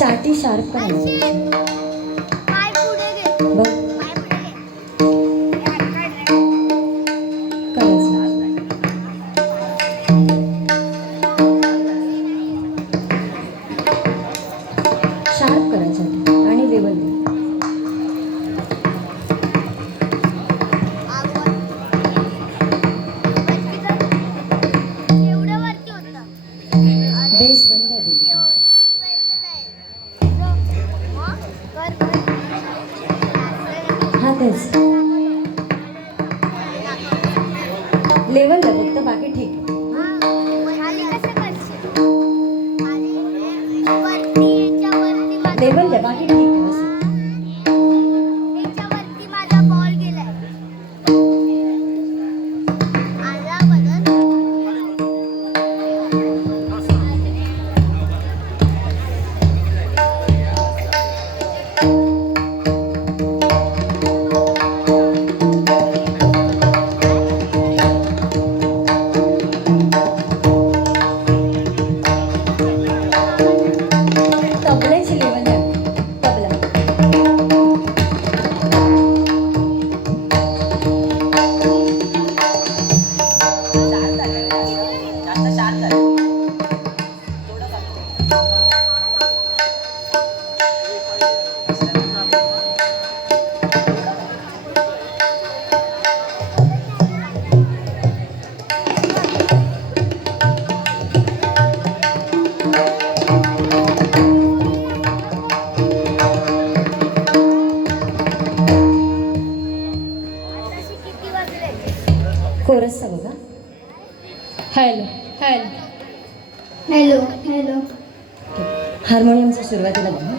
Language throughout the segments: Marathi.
चाटी शार्प करायची बघ शार्प करायचं आणि लेवल दे. बेस बंद आहे बोलली. हा तेच लेवल आहे फक्त बाकी ठीक आहे. लेवल आहे बाकी ठीक आहे. तबल्याची लेवल आहे तबला. कोरसचा बघा. Hello hello hello hello. हार्मोनियमच्या सुरुवातीला बघा.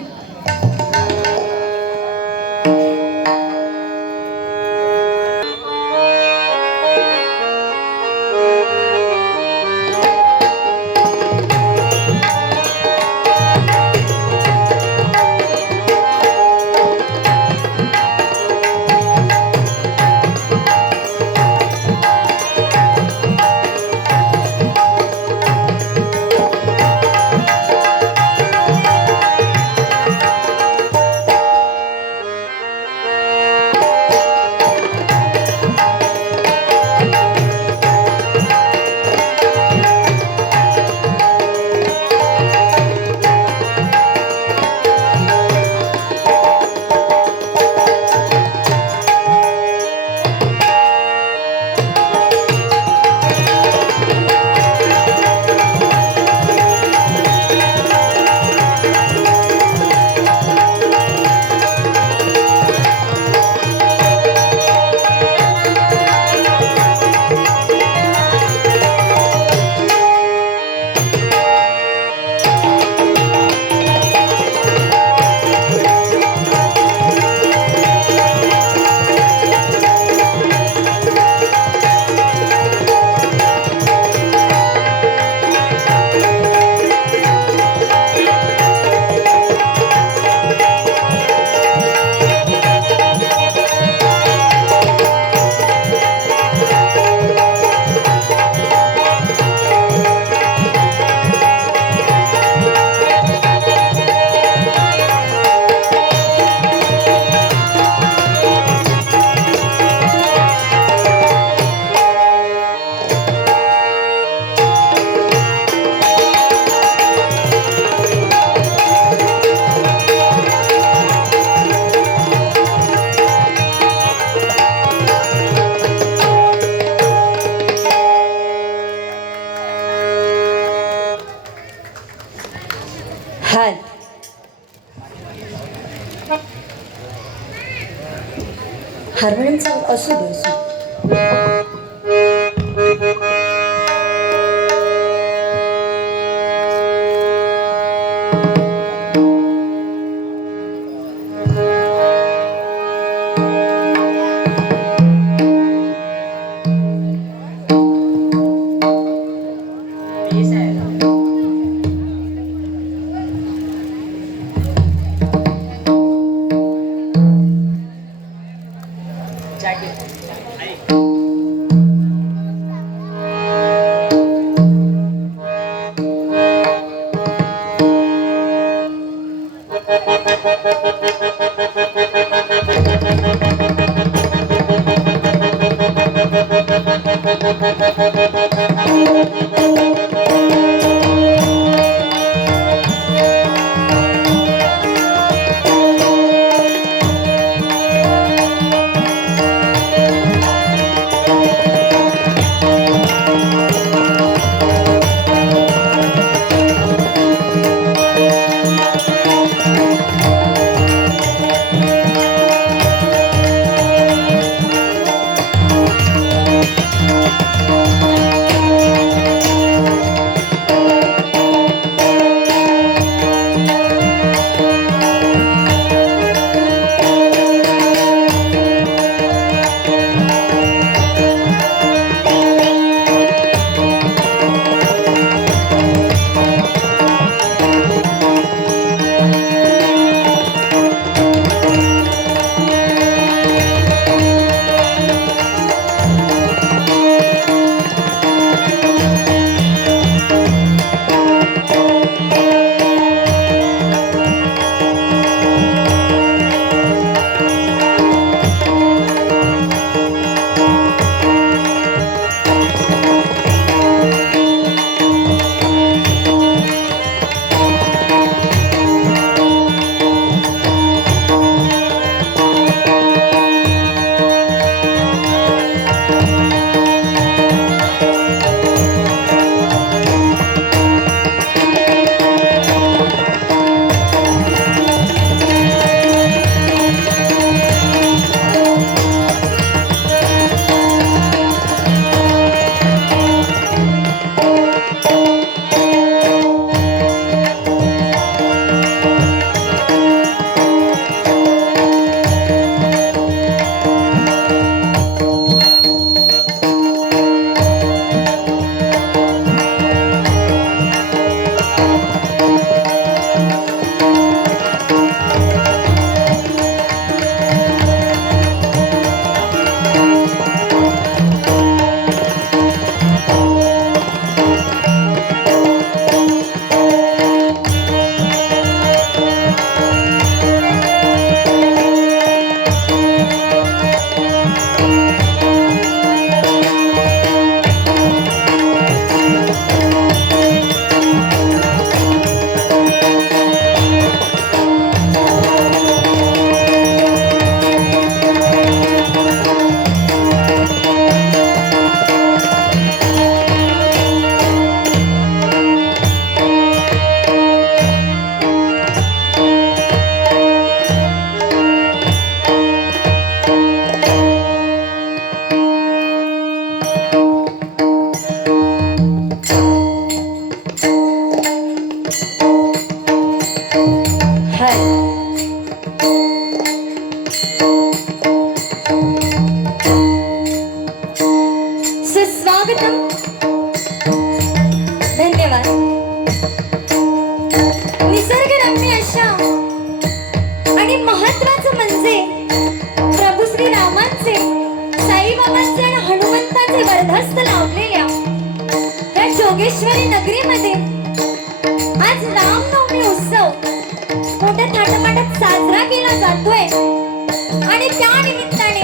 हात हार्मोनियमचा असू दे असू. अशा आणि महत्वाचं म्हणजे प्रभू श्री रामांचे, साईबाबांचे आणि हनुमंतांचे वरदहस्त लावलेल्या या जोगेश्वरी नगरीमध्ये आज रामनवमी उत्सव मोठ्या थाटामाटात साजरा केला जातोय. आणि त्या निमित्ताने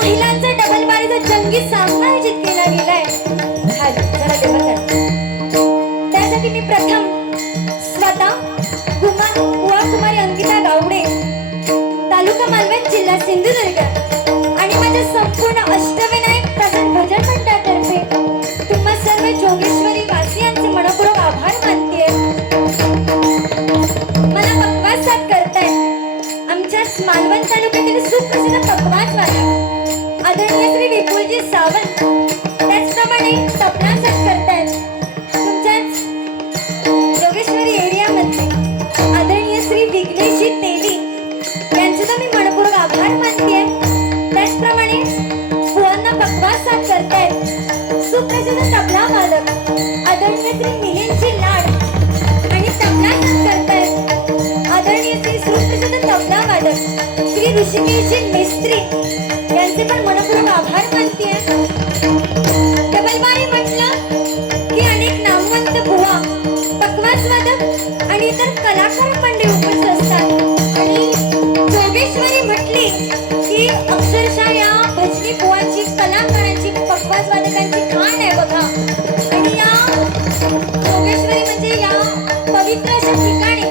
महिलांचा डबल बारीचा जंगी सामना आयोजित केला गेलाय. जरा देवा त्यासाठी मी प्रथम स्वतः बुवा कुमारी अंकिता गावडे, तालुका मालवण, जिल्हा सिंधुदुर्ग आणि माझ्या संपूर्ण अष्टविनायक प्रसन्न भजन मंडळातर्फे तुम्हा सर्व जोगेश्वरी वासियांचे मनपूर्वक आभार मानते. मला पक्वास साथ करताय आमच्याच मालवण तालुक्यातील सुप्रसिद्ध पक्वास वाला आदरणीय श्री विपुलजी सावंत. त्याचप्रमाणे तबला साथ करतायत तुमच्याच जोगेश्वरी एरियामध्ये आदरणीय श्री विघ्नेशजी तेली यांचे तर मी मनपूर्वक आभार मानते. त्याचप्रमाणे बुवांना पक्वास साथ करतायत सुप्रसिद्ध तबला वादक आदरणीय श्री मिलिंदजी लाड आणि तबला साथ करतायत आदरणीय श्री सुप्रसिद्ध तबला वादक श्री ऋषिकेशजी मिस्त्री यांचे पण मनपूर्वक आभार मानते. डबलबारी म्हटलं की अनेक नामवंत बुवा, पक्वास वादक आणि इतर कलाकार मंडळी उपस्थित असतात. आणि जोगेश्वरी म्हटली की अक्षरशः या भजनी बुवांची, कलाकारांची, पक्वास वादकांची खाण आहे बघा. आणि या जोगेश्वरी म्हणजे या पवित्र अशा ठिकाणी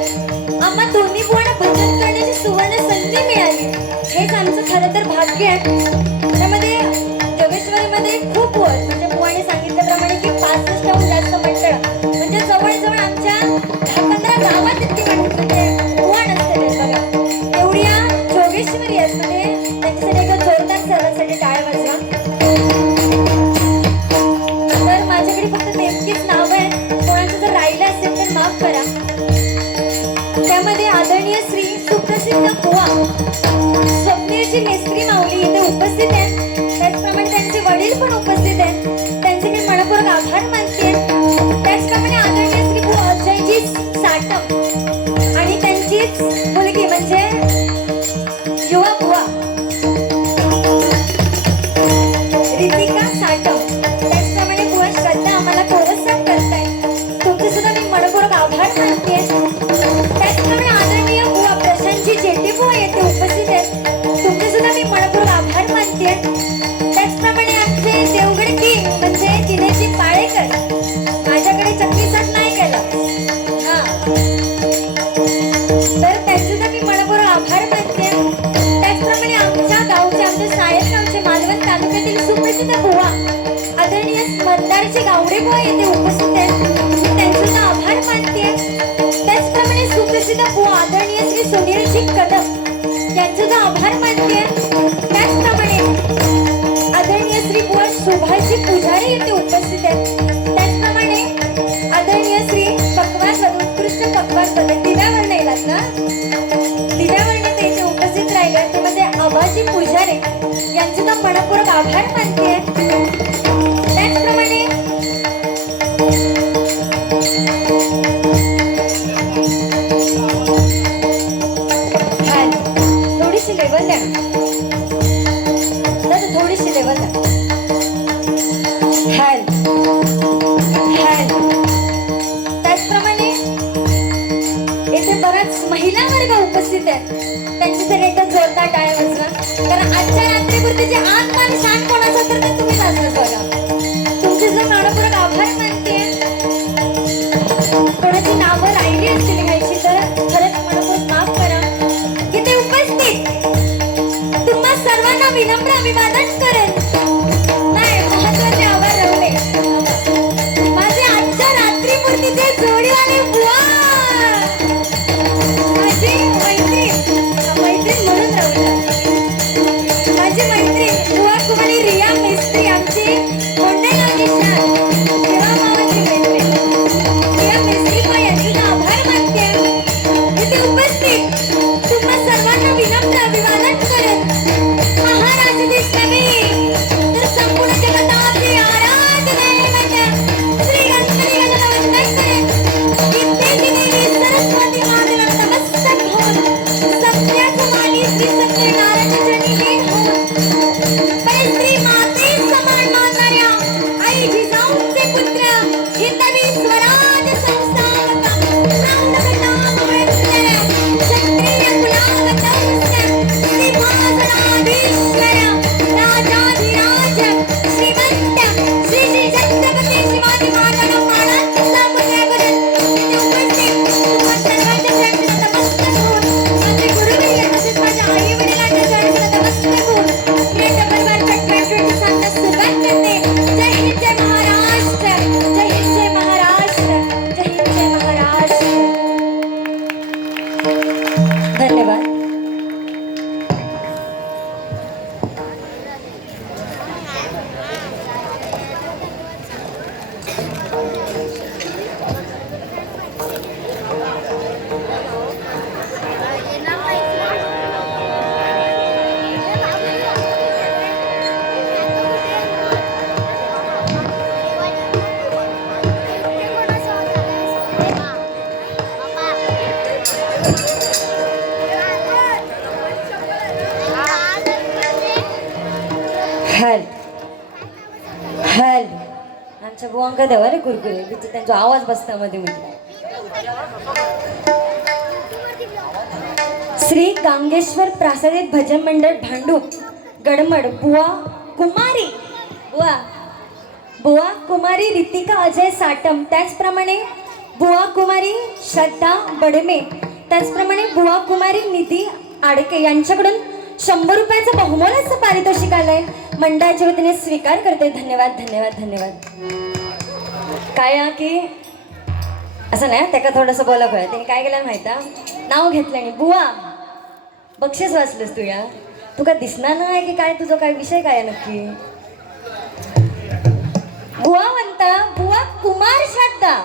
आम्हा दोन्ही बुवांना भजन करण्याची सुवर्ण संधी मिळाली. हेच आमचं खरं तर भाग्य आहे. त्यामध्ये जोगेश्वरीमध्ये खूप बुवा म्हणजे बुवाने सांगितल्याप्रमाणे की 65हून जास्त मंडळ म्हणजे जवळजवळ आमच्या 10-15 गावात इतकी म्हणजे बुवा नसते बघा. एवढी या जोगेश्वरी आहेत. म्हणजे त्यांच्यासाठी एक जोरदार सर्वांसाठी टाळ्या वाजवा. तर माझ्याकडे फक्त नेमकीच नाव आहे, कोणाचं जर राहिलं असेल तर माफ करा. त्यामध्ये आदरणीय श्री सुप्रसिद्ध बुवा स्वप्नीलजी मेस्त्री माऊली इथे उपस्थित आहेत. त्याचप्रमाणे त्यांचे वडील पण उपस्थित आहेत. त्यांचे मी मनपूर्वक आभार मानते. त्याचप्रमाणे आदरणीय श्री बुवा अजयजी साटम आणि त्यांचीच मुलगी म्हणजे युवा बुवा रितिका साटम. त्याचप्रमाणे बुवा श्रद्धा आम्हाला प्रोत्साहन करताय. तुमचे सुद्धा मी मनपूर्वक आभार मानते. त्याचप्रमाणे आदरणीय बुवा प्रशांतजी जेठी बुवा येथे उपस्थित आहेत. तुमचे सुद्धा मी मनपूर्वक आभार मानते. त्याचप्रमाणे आमचे देवगड किंग म्हणजे दिनेशजी पाळेकर, माझ्याकडे चटणी साठ नाही केला हा, तर त्यांचे सुद्धा मी मनपूर्वक आभार मानते. त्याचप्रमाणे आमच्या गावचे, आमच्या सायन गावचे, मालवण तालुक्यातील सुप्रसिद्ध बुवा आदरणीय मंदारचे गावडे बुवा येथे उपस्थित आहेत. मी त्यांचे सुद्धा आभार मानते. त्याचप्रमाणे सुप्रसिद्ध बुवा आदरणीय श्री सुनीलजी कदम यांचे सुद्धा आभार मानते. त्याचप्रमाणे आदरणीय श्री बुवा सुभाषजी पुजारी येथे उपस्थित आहेत. त्याचप्रमाणे आदरणीय श्री पक्वास उत्कृष्ट पक्वास बदल दिव्यावर्ण येतात ना, दिव्यावर्ण ते इथे उपस्थित राहिले ते म्हणजे आबाजी पुजारी यांचे सुद्धा मनपूर्वक आभार मानते. त्याचप्रमाणे थोडीशी लेवल द्या दादा, थोडीशी लेवल द्या. त्याचप्रमाणे येथे बराच महिला वर्ग उपस्थित आहे. त्यांच्यासाठी एकदा जोरदार टाळ्या वाजवा. कारण आजच्या रात्रीपुरती जे आन मान शान कोणाचं तर ते तुम्ही वाजवत बघा. तुमचे जर मनपूर्वक आभार मानते. कोणाची नावं राहिली असतील घ्यायची तर खरंच मनपूर्वक माफ करा. इथे उपस्थित तुम्हा सर्वांना विनम्र अभिवादन करेन. नाही महत्वाचे आभार राहिले माझे आजच्या रात्रीपुरतीचे जोडीवाले बुवा, माझी मैत्रीण म्हणून राहुला, माझी मैत्रीण बुवा कुमारी रिया मिस्त्री, आमची कोंडेगावची शान, तेव्हा मावळची हॅल हॅल आमच्या बुवांका देवा रे कुरकुरे तिथे त्यांचा आवाज बसता मध्ये मध्ये. श्री गांगेश्वर प्रासादिक भजन मंडळ भांडूप गडमड बुवा कुमारी बुवा कुमारी रितिका अजय साटम, त्याचप्रमाणे बुवा कुमारी श्रद्धा बडमे, त्याचप्रमाणे बुवा कुमारी निधी आडके यांच्याकडून 100 रुपयाचं बहुमोलाचं पारितोषिक आलंय. मंडळाच्या वतीने स्वीकार करते. धन्यवाद धन्यवाद धन्यवाद. काय की असं नाही त्याला थोडंसं बोला खरं त्याने काय केलं माहिती नाव घेतलं आणि बुवा बक्षीस वाचलंस तू या तू काय दिसणार नाही की काय तुझं काय विषय काय नक्की. बुवा म्हणता बुवा कुमार श्रद्धा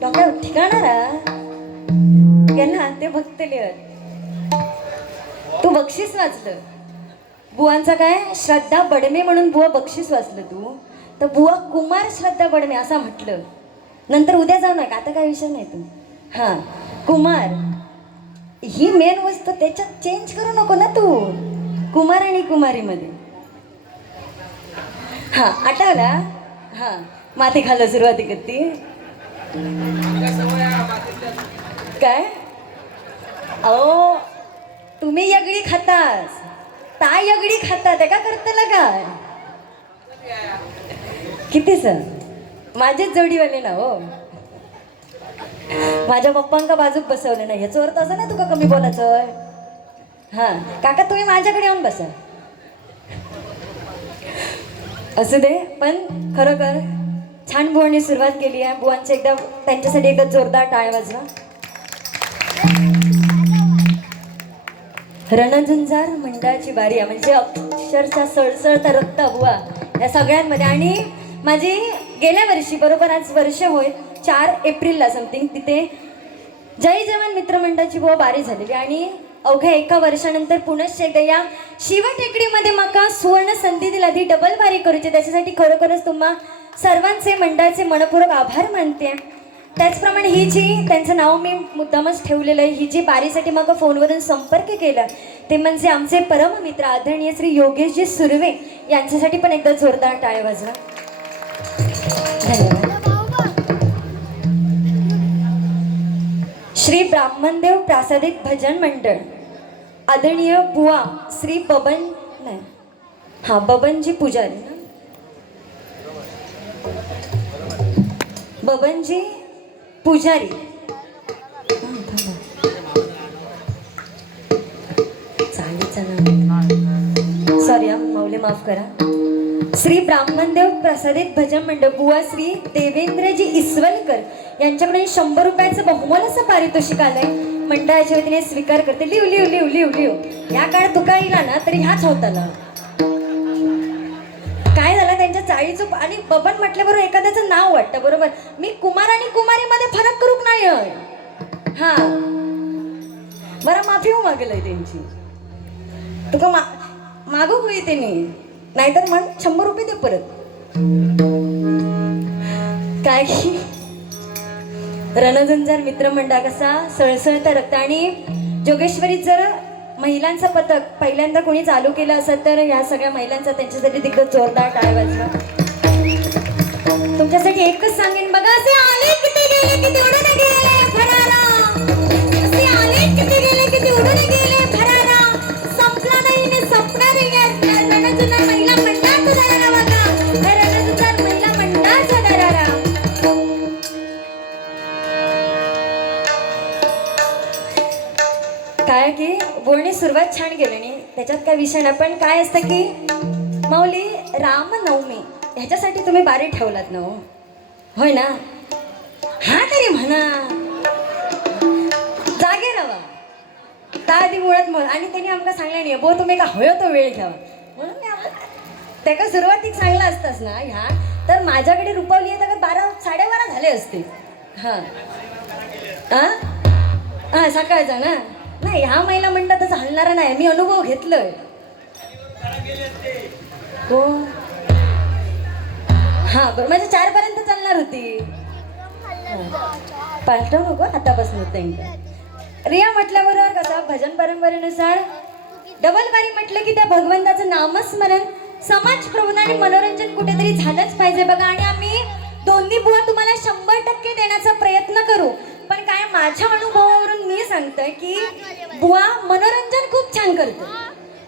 डॉक्टर ठिकाणारा यांना ते भक्त लिहत तू बक्षीस वाचलं. बुवांचा काय श्रद्धा बडमे म्हणून बुवा बक्षीस वाचलं तू तर बुवा कुमार श्रद्धा बडमे असं म्हटलं. नंतर उद्या जाऊ नका आता काय विषय नाही तू. हां कुमार ही मेन वस्तू त्याच्यात चेंज करू नको ना तू कुमार आणि कुमारीमध्ये. हां आठवला हां माती खाल्लं सुरुवाती करती काय अहो तुम्ही यगडी खातास ता यगडी खाता ते का करतला काय किती सर माझेच जोडीवाले ना हो. माझ्या पप्पांका बाजूक बसवलं नाही ह्याचं अर्थ असं ना तुका कमी बोलायचं. हां काका तुम्ही माझ्याकडे येऊन बसा असू दे. पण खरोखर छान बुवांनी सुरुवात केली आहे. बुवांचे एकदा त्यांच्यासाठी एकदा जोरदार टाळ वाजवा. रणझुंजार मंडळाची बारी आहे म्हणजे अक्षरशः सळसळता रक्त बुवा या सगळ्यांमध्ये. आणि माझी गेल्या वर्षी बरोबर आज वर्ष होय 4 एप्रिलला समथिंग तिथे जय जवान मित्रमंडळाची बुवा बारी झालेली आणि अवघ्या 1 वर्षानंतर पुनश्च एकदा या शिवटेकडीमध्ये माका सुवर्ण संधी दिली आधी डबल बारी करूची त्याच्यासाठी खरोखरच तुम्हा सर्वांचे मंडळाचे मनपूर्वक आभार मानते. त्याचप्रमाणे ही जी त्यांचं नाव मी मुद्दामच ठेवलेलं आहे ही जी बारीसाठी मग फोनवरून संपर्क केला ते म्हणजे आमचे परममित्र आदरणीय श्री योगेशजी सुर्वे यांच्यासाठी पण एकदा जोरदार टाळ्या वाजवा. धन्यवाद. श्री ब्राह्मणदेव प्रासादिक भजन मंडळ आदरणीय बुवा श्री बबन नाही हां बबनजी पुजारी ना बबनजी पुजारी सॉरी मौले माफ करा. श्री ब्राह्मणदेव प्रसादित भजन मंडळ बुवा श्री देवेंद्रजी इसवलकर यांच्याकडे 100 रुपयाचं बहुमोलाचं पारितोषिक आलंय. मंडळाच्या वतीने स्वीकार करते. Live live live live live या काळात तुका येला ना तरी ह्याच होताला काय झालं त्यांच्या चाळीचं आणि बबन म्हटल्याबरोबर एखाद्याचं नाव वाटतं बरोबर. मी कुमार आणि कुमारीमध्ये फरक करूक नाही. हा बरं माफी हो मागेलय त्यांची तुका मागू होई त्यांनी नाहीतर मग 100 रुपये दे परत. काय की रणझुंजार मित्रमंडळ कसा सळसळता रक्त आणि जोगेश्वरीत जर महिलांचं पथक पहिल्यांदा कोणी चालू केलं असेल तर या सगळ्या महिलांचा त्यांच्यासाठी दिग्गज जोरदार टाळ्या वाजवा. तुमच्यासाठी एकच सांगेन बघा असे आले किती गेले किती उडून गेले फरारा असे आले किती गेले किती उडून गेले फरारा संपला नाही ने संपणार रणझुंजार महिला मंडळाचा दरारा बघा रणझुंजार महिला मंडळाचा दरारा. काय की बोलणी सुरुवात छान केली आणि त्याच्यात काय विषय नाही. पण काय असतं की माऊली रामनवमी ह्याच्यासाठी तुम्ही बारी ठेवलात ना होय ना. हा तरी म्हणा जागे रवा ता आधी मुळात मग आणि त्यांनी आमका सांगलं नाही बो तुम्ही का हवं तो वेळ घ्यावा म्हणून मी त्याला सुरुवातीक सांगला असतास ना ह्या तर माझ्याकडे रुपवली आहे तर 12 12:30 झाले असते. हां हां हां सकाळचा ना नाही ह्या महिला म्हणतात तसं हलणारा नाही मी अनुभव घेतलोय. हो हां बरं माझ्या 4 पर्यंत चालणार होती. पालटव नको आतापासून त्यांच्या रिया म्हटल्याबरोबर कसं भजन परंपरेनुसार डबल बारी म्हटलं की त्या भगवंताचं नामस्मरण समाज प्रबोधन आणि मनोरंजन कुठेतरी झालंच पाहिजे बघा. आणि आम्ही दोन्ही बुवा तुम्हाला 100% देण्याचा प्रयत्न करू. पण काय माझ्या अनुभवावरून मी सांगते की बुवा मनोरंजन खूप छान करतो,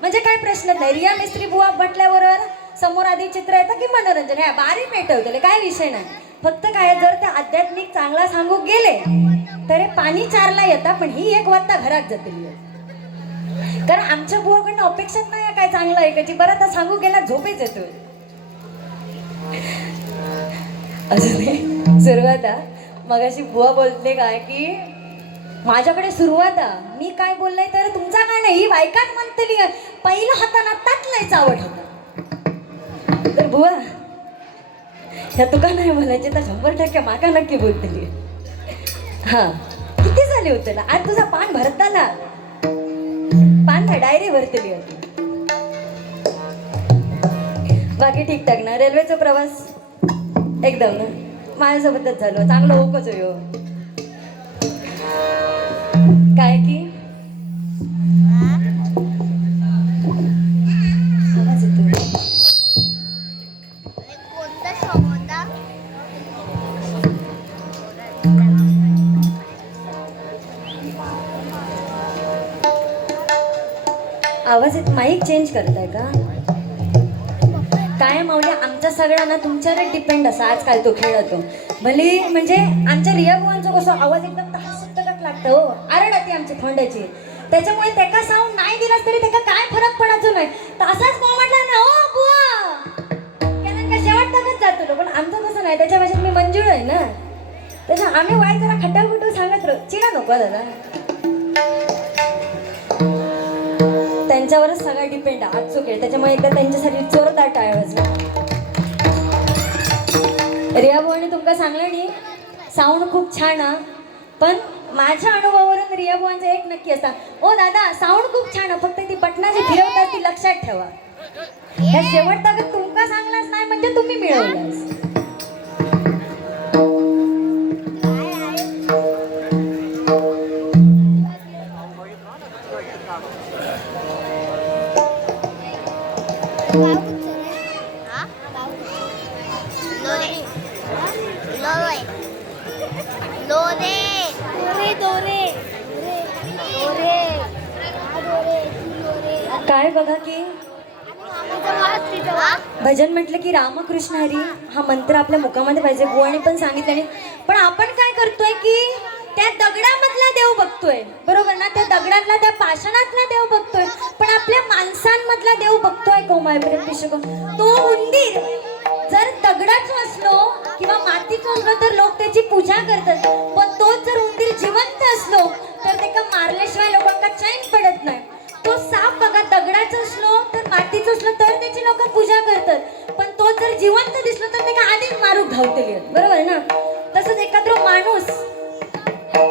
म्हणजे काय प्रश्न नाही. रिया मिस्त्री बुवा म्हटल्याबरोबर समोर आधी चित्र येतं की मनोरंजन ह्या बारी पेटवतले काय विषय नाही. फक्त काय जर ते आध्यात्मिक चांगला सांगू गेले तर पाणी चारला येतात, पण ही एक वाजता घरात जाते. कारण आमच्या बुवाकडनं अपेक्षाच नाही काय चांगलं ऐकायची. बरं आता सांगू गेला झोपेच येतो. अजून सुरुवात मगाशी बुवा बोलते काय की माझ्याकडे सुरुवात मी काय बोललंय तर तुमचा काय नाही ही बायकाच म्हणतली पहिलं हाताना ताटलायच आवड होता. तर बुवा ह्या तुका नाही बोलायचे तर 100% माका नक्की बोलतली. हा किती झाले होते ना आज तुझा पान भरताना पान काय डायरी भरतली होती. बाकी ठीकठाक ना. रेल्वेचा प्रवास एकदम ना माझ्यासोबतच झालो चांगलं होकच हो. काय की आवाज येतो. आवाज येत माईक चेंज करताय का काय माऊली. आमच्या सगळ्यांना तुमच्यावर डिपेंड असा आजकाल तो खेळतो. भले म्हणजे आमच्या रिया बुवांचा कसं आवाज एकदम तहासुट्टक लागतं हो. आरडाती आमची थंडाची. त्याच्यामुळे त्याका साऊंड नाही दिलास तरी त्याका काय फरक पडायचो नाही. तर असाच बुवा म्हटला ना ओ बुवा त्यानं काय शेवट टाकत जातो. पण आमचं तसं नाही. त्याच्या भाषेत मी मंजूळ आहे ना. त्याच्या आम्ही वाय जरा खट्टाखुट्टू सांगत राहू. चिडा नको दादा. त्यांच्यावरच सगळं डिपेंड आज चुकेल. त्याच्यामुळे एकदा त्यांच्यासाठी जोरदार टाळ्या वाजवा. रिया बुवाने तुमका सांगलं नाही साऊंड खूप छान पण माझ्या अनुभवावरून रिया बुवांचा एक नक्की असता ओ दादा साऊंड खूप छान फक्त ती बटना जी फिरवतात ती लक्षात ठेवा. ह्या शेवट तक तुमका सांगलाच नाही म्हणजे तुम्ही मिळवलास. काय बघा की भजन म्हटलं की रामकृष्ण हरी हा मंत्र आपल्या मुखामध्ये पाहिजे. बुवाने पण सांगितलं. पण आपण काय करतोय की त्या दगडामधला देव बघतोय बरोबर ना. त्या दगडातला त्या पाषाणातला देव बघतोय पण आपल्या माणसांमधला देव बघतोय तो उंदीर जर दगडाचा असलो किंवा मातीचा असलो तर लोक त्याची पूजा करतात. पण तोच जर उंदीर जिवंत असलो तर त्याला मारल्याशिवाय लोकांना चैन पडत नाही. तो साप बघा दगडाचा असलो तर मातीचा असलो तर त्याची लोक पूजा करतात. पण तो जर जिवंत दिसलो तर त्याला आधीच मारूक धावतली बरोबर ना. तसंच एखादा माणूस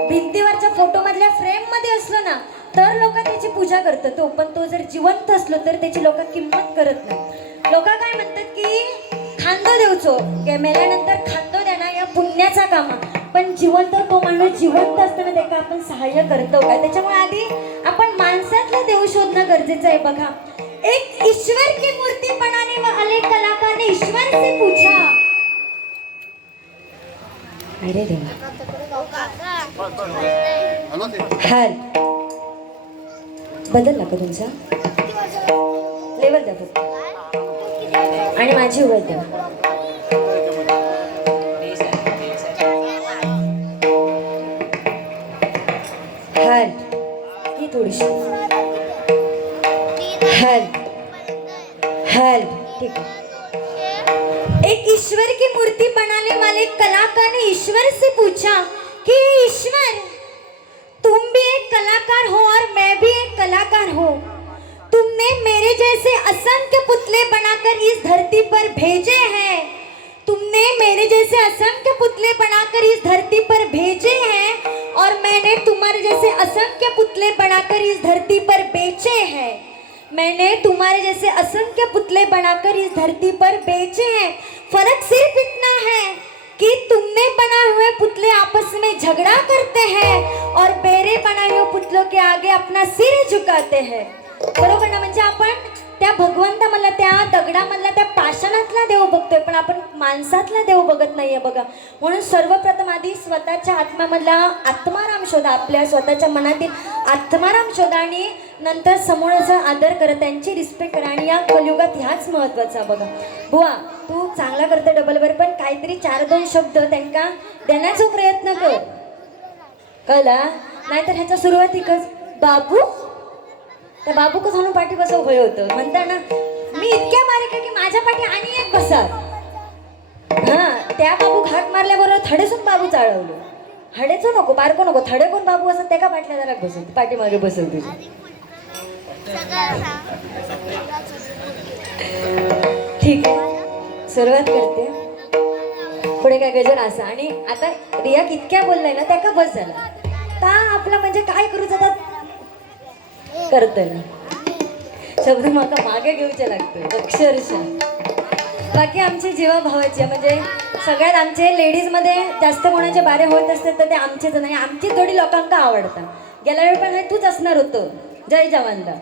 भिंतीवरच्या फोटो मधल्या फ्रेम मध्ये असलो ना तर लोक त्याची पूजा करतात. पण तो जर जिवंत असलो तर त्याची लोक किंमत करत नाही. लोक काय म्हणतात की खांदो देवचो मेल्यानंतर खांदो देणार या पुण्याचा कामा. पण जिवंत तो माणूस जिवंत असताना त्याला आपण सहाय्य करतो का. त्याच्यामुळे आधी आपण माणसातला देव शोधणं गरजेचं आहे. बघा एक ईश्वर की मूर्ती बनाने वाले कलाकार ने ईश्वर से पूछा. अरे देवा हाल बदलला का तुमचा लेवल द्या फक्त आणि माझी उभं द्या. हाल ही थोडीशी हाल हाल ठीक है. एक ईश्वर की मूर्ति बनाने वाले कलाकार ने ईश्वर से पूछा कि ईश्वर तुम भी एक कलाकार हो और मैं भी एक कलाकार हूँ. तुमने मेरे जैसे असंख्य पुतले बनाकर इस धरती पर भेजे हैं. तुमने मेरे जैसे असंख्य पुतले बनाकर इस धरती पर भेजे हैं और मैंने तुम्हारे जैसे असंख्य पुतले बनाकर इस धरती पर बेचे हैं. मैंने तुम्हारे जैसे असंख्य पुतले बनाकर इस धरती पर बेचे हैं. फर्क सिर्फ इतना है कि तुमने बनाए हुए पुतले आपस में झगड़ा करते हैं और मेरे बनाए हुए फैसलों के आगे अपना सिर झुकाते हैं. बरोबर ना, म्हणजे आपण त्या भगवंतामधला, त्या दगडामधला, त्या पाषाणातला देव बघतोय, पण आपण माणसातला देव बघत नाहीये बघा. म्हणून सर्वप्रथम आधी स्वतःच्या आत्म्यामधला आत्माराम शोधा, आपल्या स्वतःच्या मनातील आत्माराम शोधा आणि नंतर समोरचा आदर करा, त्यांची रिस्पेक्ट करा. आणि या कलियुगात ह्याच महत्वाचा बघा. बुवा तू चांगला करते डबलवर, पण काहीतरी 4-2 शब्द त्यांना देण्याचा प्रयत्न कर, कळला? नाहीतर ह्याच्या सुरुवातीकच बाबू, त्या बाबू कसं म्हणून पाठी बसव भय होतं. म्हणता ना, मी इतक्या बारीक आहे की माझ्या पाठी आणि एक बसा. हा, त्या बाबू घाट मारल्याबरोबर थडेसून बाबू चाळवलं. हडेचो नको, बारको नको, थडे कोण बाबू असं त्या का पाटल्या जरा बसवते, पाठीमागे बसवते. ठीक आहे, सुरुवात करते. पुढे काय गजर असा. आणि आता रिया इतक्या बोललाय ना, त्या का बस झाला ता आपला म्हणजे काय करू जातात करतोय ना, शब्द माका मागे घेऊचे लागतो अक्षरशः. बाकी आमची जीवाभावाची म्हणजे सगळ्यात आमचे लेडीजमध्ये जास्त कोणाचे बारे होत असतात तर ते आमचेच नाही. आमची थोडी लोकांना आवडतात. गेल्या वेळी पण तूच असणार होतं जय जवानला,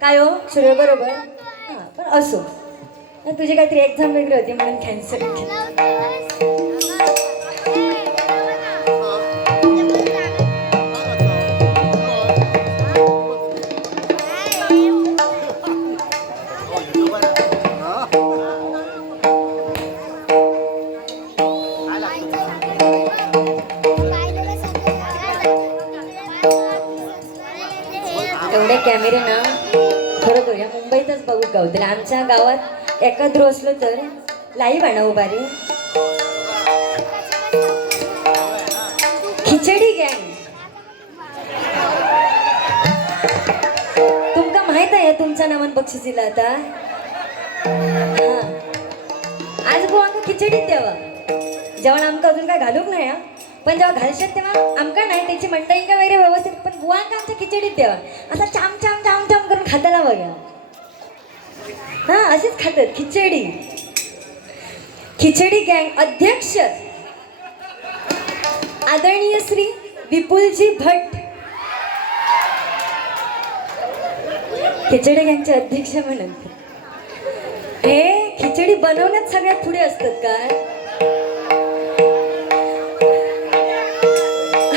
काय हो सूर्य बरोबर. हां, पण असो, तुझी काहीतरी एक्झाम वेगळी होती म्हणून कॅन्सल. एवढे कॅमेरे ना खरोखर या मुंबईतच बघू गावतील. आमच्या गावात एखाद्रो असलो तर लाईव्ह आणा उभारी. खिचडी गँग तुमका माहित आहे तुमच्या नावान बक्षीस दिला आता. हा, आज बुवा आमका खिचडीच द्यावा. जेवण आमका अजून काय घालूक नाही हा, पण जेव्हा घालशात तेव्हा आमका नाही त्याची मंडळी का वगैरे व्यवस्थित, पण बुवांका आमच्या खिचडीत द्यावा. असा चाम चाम चाम चाम करून खाताला बघा. हा, अशीच खातात खिचडी. खिचडी गँग अध्यक्ष आदरणीय श्री विपुलजी भट, खिचडी गँगचे अध्यक्ष म्हणून. हे खिचडी बनवण्यात सगळ्यात पुढे असतात काय.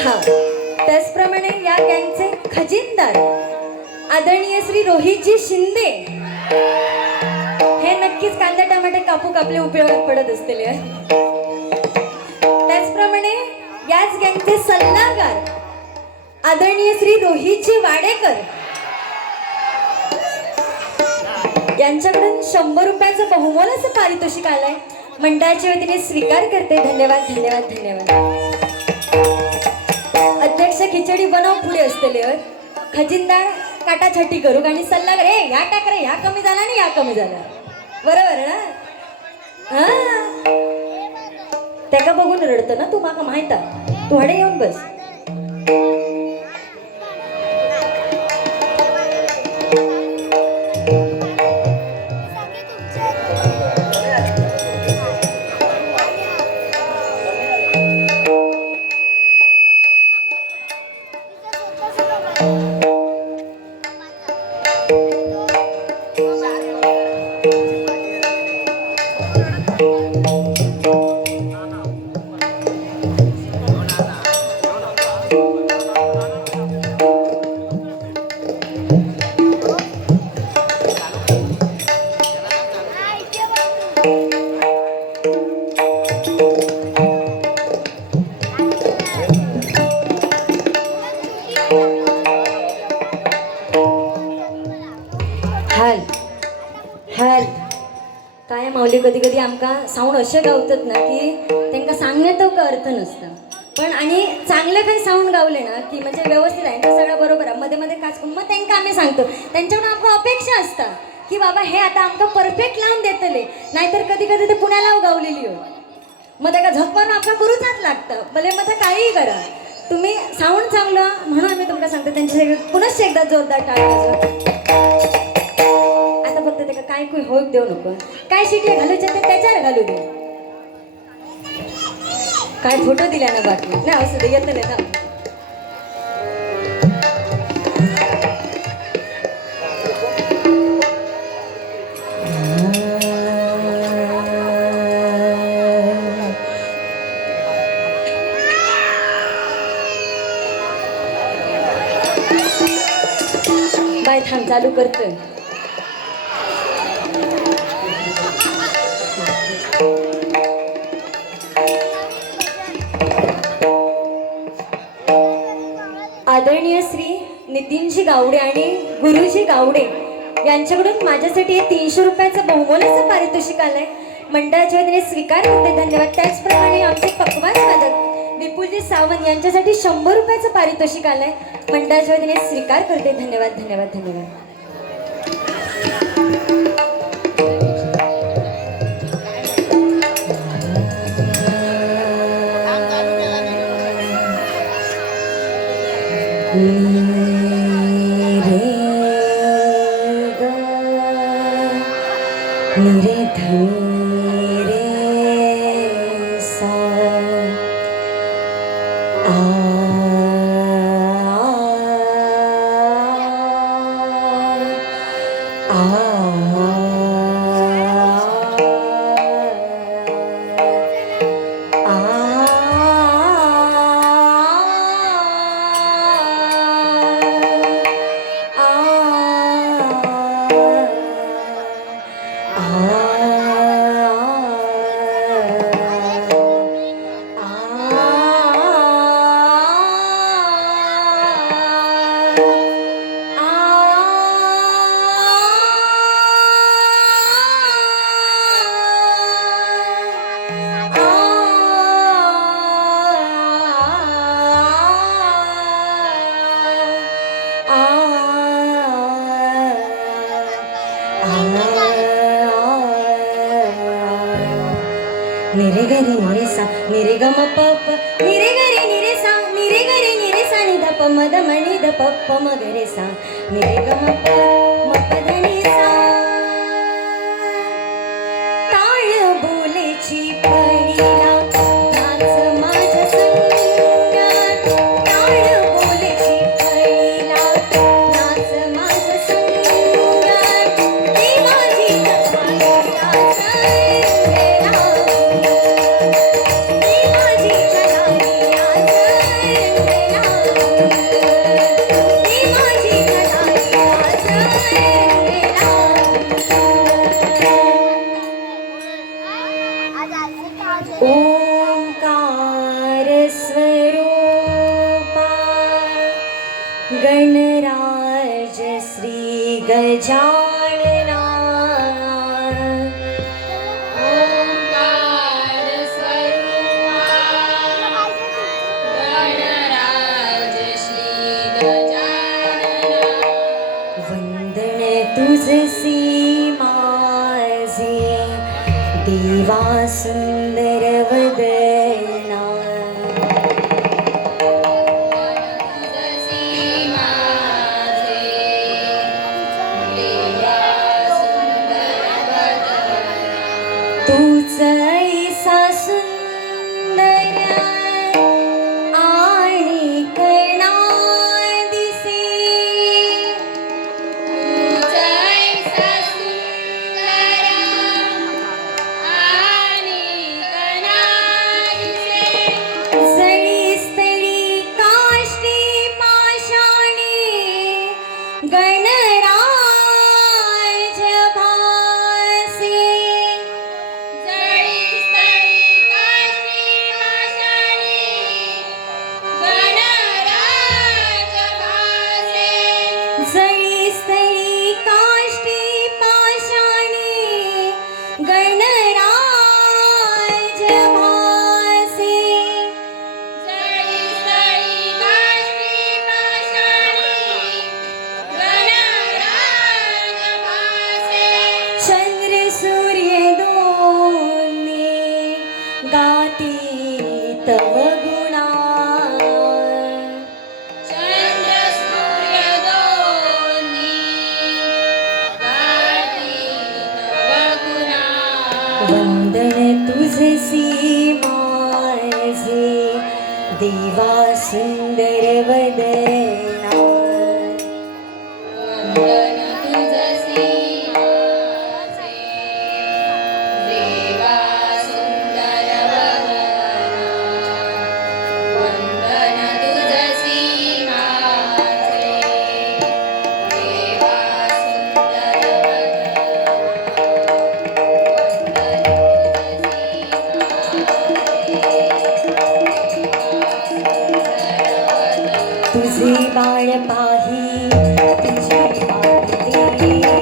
हा, त्याचप्रमाणे या गँगचे खजिनदार आदरणीय श्री रोहितजी शिंदे, हे नक्कीच कांदा टमाटे कापले उपयोगात पडत असतील. त्याचप्रमाणे याच गँगचे सल्लागार आदरणीय श्री रोहितजी वाडेकर, यांच्याकडून 100 रुपयाचं बहुमोलाचं पारितोषिक आलंय. मंडळाच्या वतीने स्वीकार करते. धन्यवाद धन्यवाद धन्यवाद. अध्यक्ष खिचडी बनव पुढे असलेले, खजिनदार काटा छटी करू आणि सल्लागार रे ह्या टाक रे, ह्या कमी झाला आणि ह्या कमी झाला. बरोबर ना. हा, त्याका बघून रडतं ना तू, माका माहित. तू हडे येऊन बस. काय माऊली कधी कधी आमका साऊंड असे गावतात ना की त्यांना सांगण्यात का अर्थ नसतं. पण आणि चांगलं काही साऊंड गावले ना की म्हणजे व्यवस्थित आहे तर सगळं बरोबर आहे. मध्ये मध्ये काच मग त्यांना आम्ही सांगतो, त्यांच्याकडून आमका अपेक्षा असतात की बाबा हे आता आमका परफेक्ट लावून देतले, नाहीतर कधी कधी ते पुण्याला गावलेली हो मग त्याला झकमारून आमका करूचाच लागतं. भले मग काहीही करा तुम्ही साऊंड चांगलं म्हणून आम्ही तुमका सांगतो. त्यांच्या पुनश्च एकदा जोरदार टाळ्या. आता फक्त त्याला काय कोई होक देऊ नको, काय शिटी घालूचे ते त्याच्यावर घालू दे. काय फोटो दिल्या ना बाकी नाही असं दे येत नाही. बाय, थांब, चालू करतोय. आदरणीय श्री नितीनजी गावडे आणि गुरुजी गावडे यांच्याकडून माझ्यासाठी हे 300 रुपयाचं बहुमोलाचं पारितोषिक आलंय. मंडळाच्या वतीने स्वीकार करते, धन्यवाद. त्याचप्रमाणे आमचे पकवास वादक विपुलजी सावंत यांच्यासाठी 100 रुपयाचं पारितोषिक आलंय. मंडळाच्या वतीने स्वीकार करते, धन्यवाद, धन्यवाद, धन्यवाद. निरे धनी रे सा निरे गरे निरे सा निरे ग म प प निरे गरे निरे सा निरे गरे निरे सा नि ध प म द म नि ध प प म ग रे सा निरे ग म प द नि सा. टाळ बोलेची पडीला नाच माझ्या संगात, टाळ बोलेची पडीला नाच माझ्या संगात, देवाची ओंकार स्वरूपा गणराज श्री गजानना. ओंकार स्वरूपा गणराज श्री गजानना. वंदन तुझसी माझे देवा सुंदर वदना. तूच ऐसा सुंदर आणि कणा दिसे, जळी स्थळी काष्टी पाषाणी गणराज भासे. जळी स्थळी काष्टी पाषाणी गणराज भासे. चंद्र सूर्य दोन्ही गाती तव गुणा, वंदन तुझसी माझे देवा सुंदर वदना. हे बाळ पाही तुझी वाट देवा.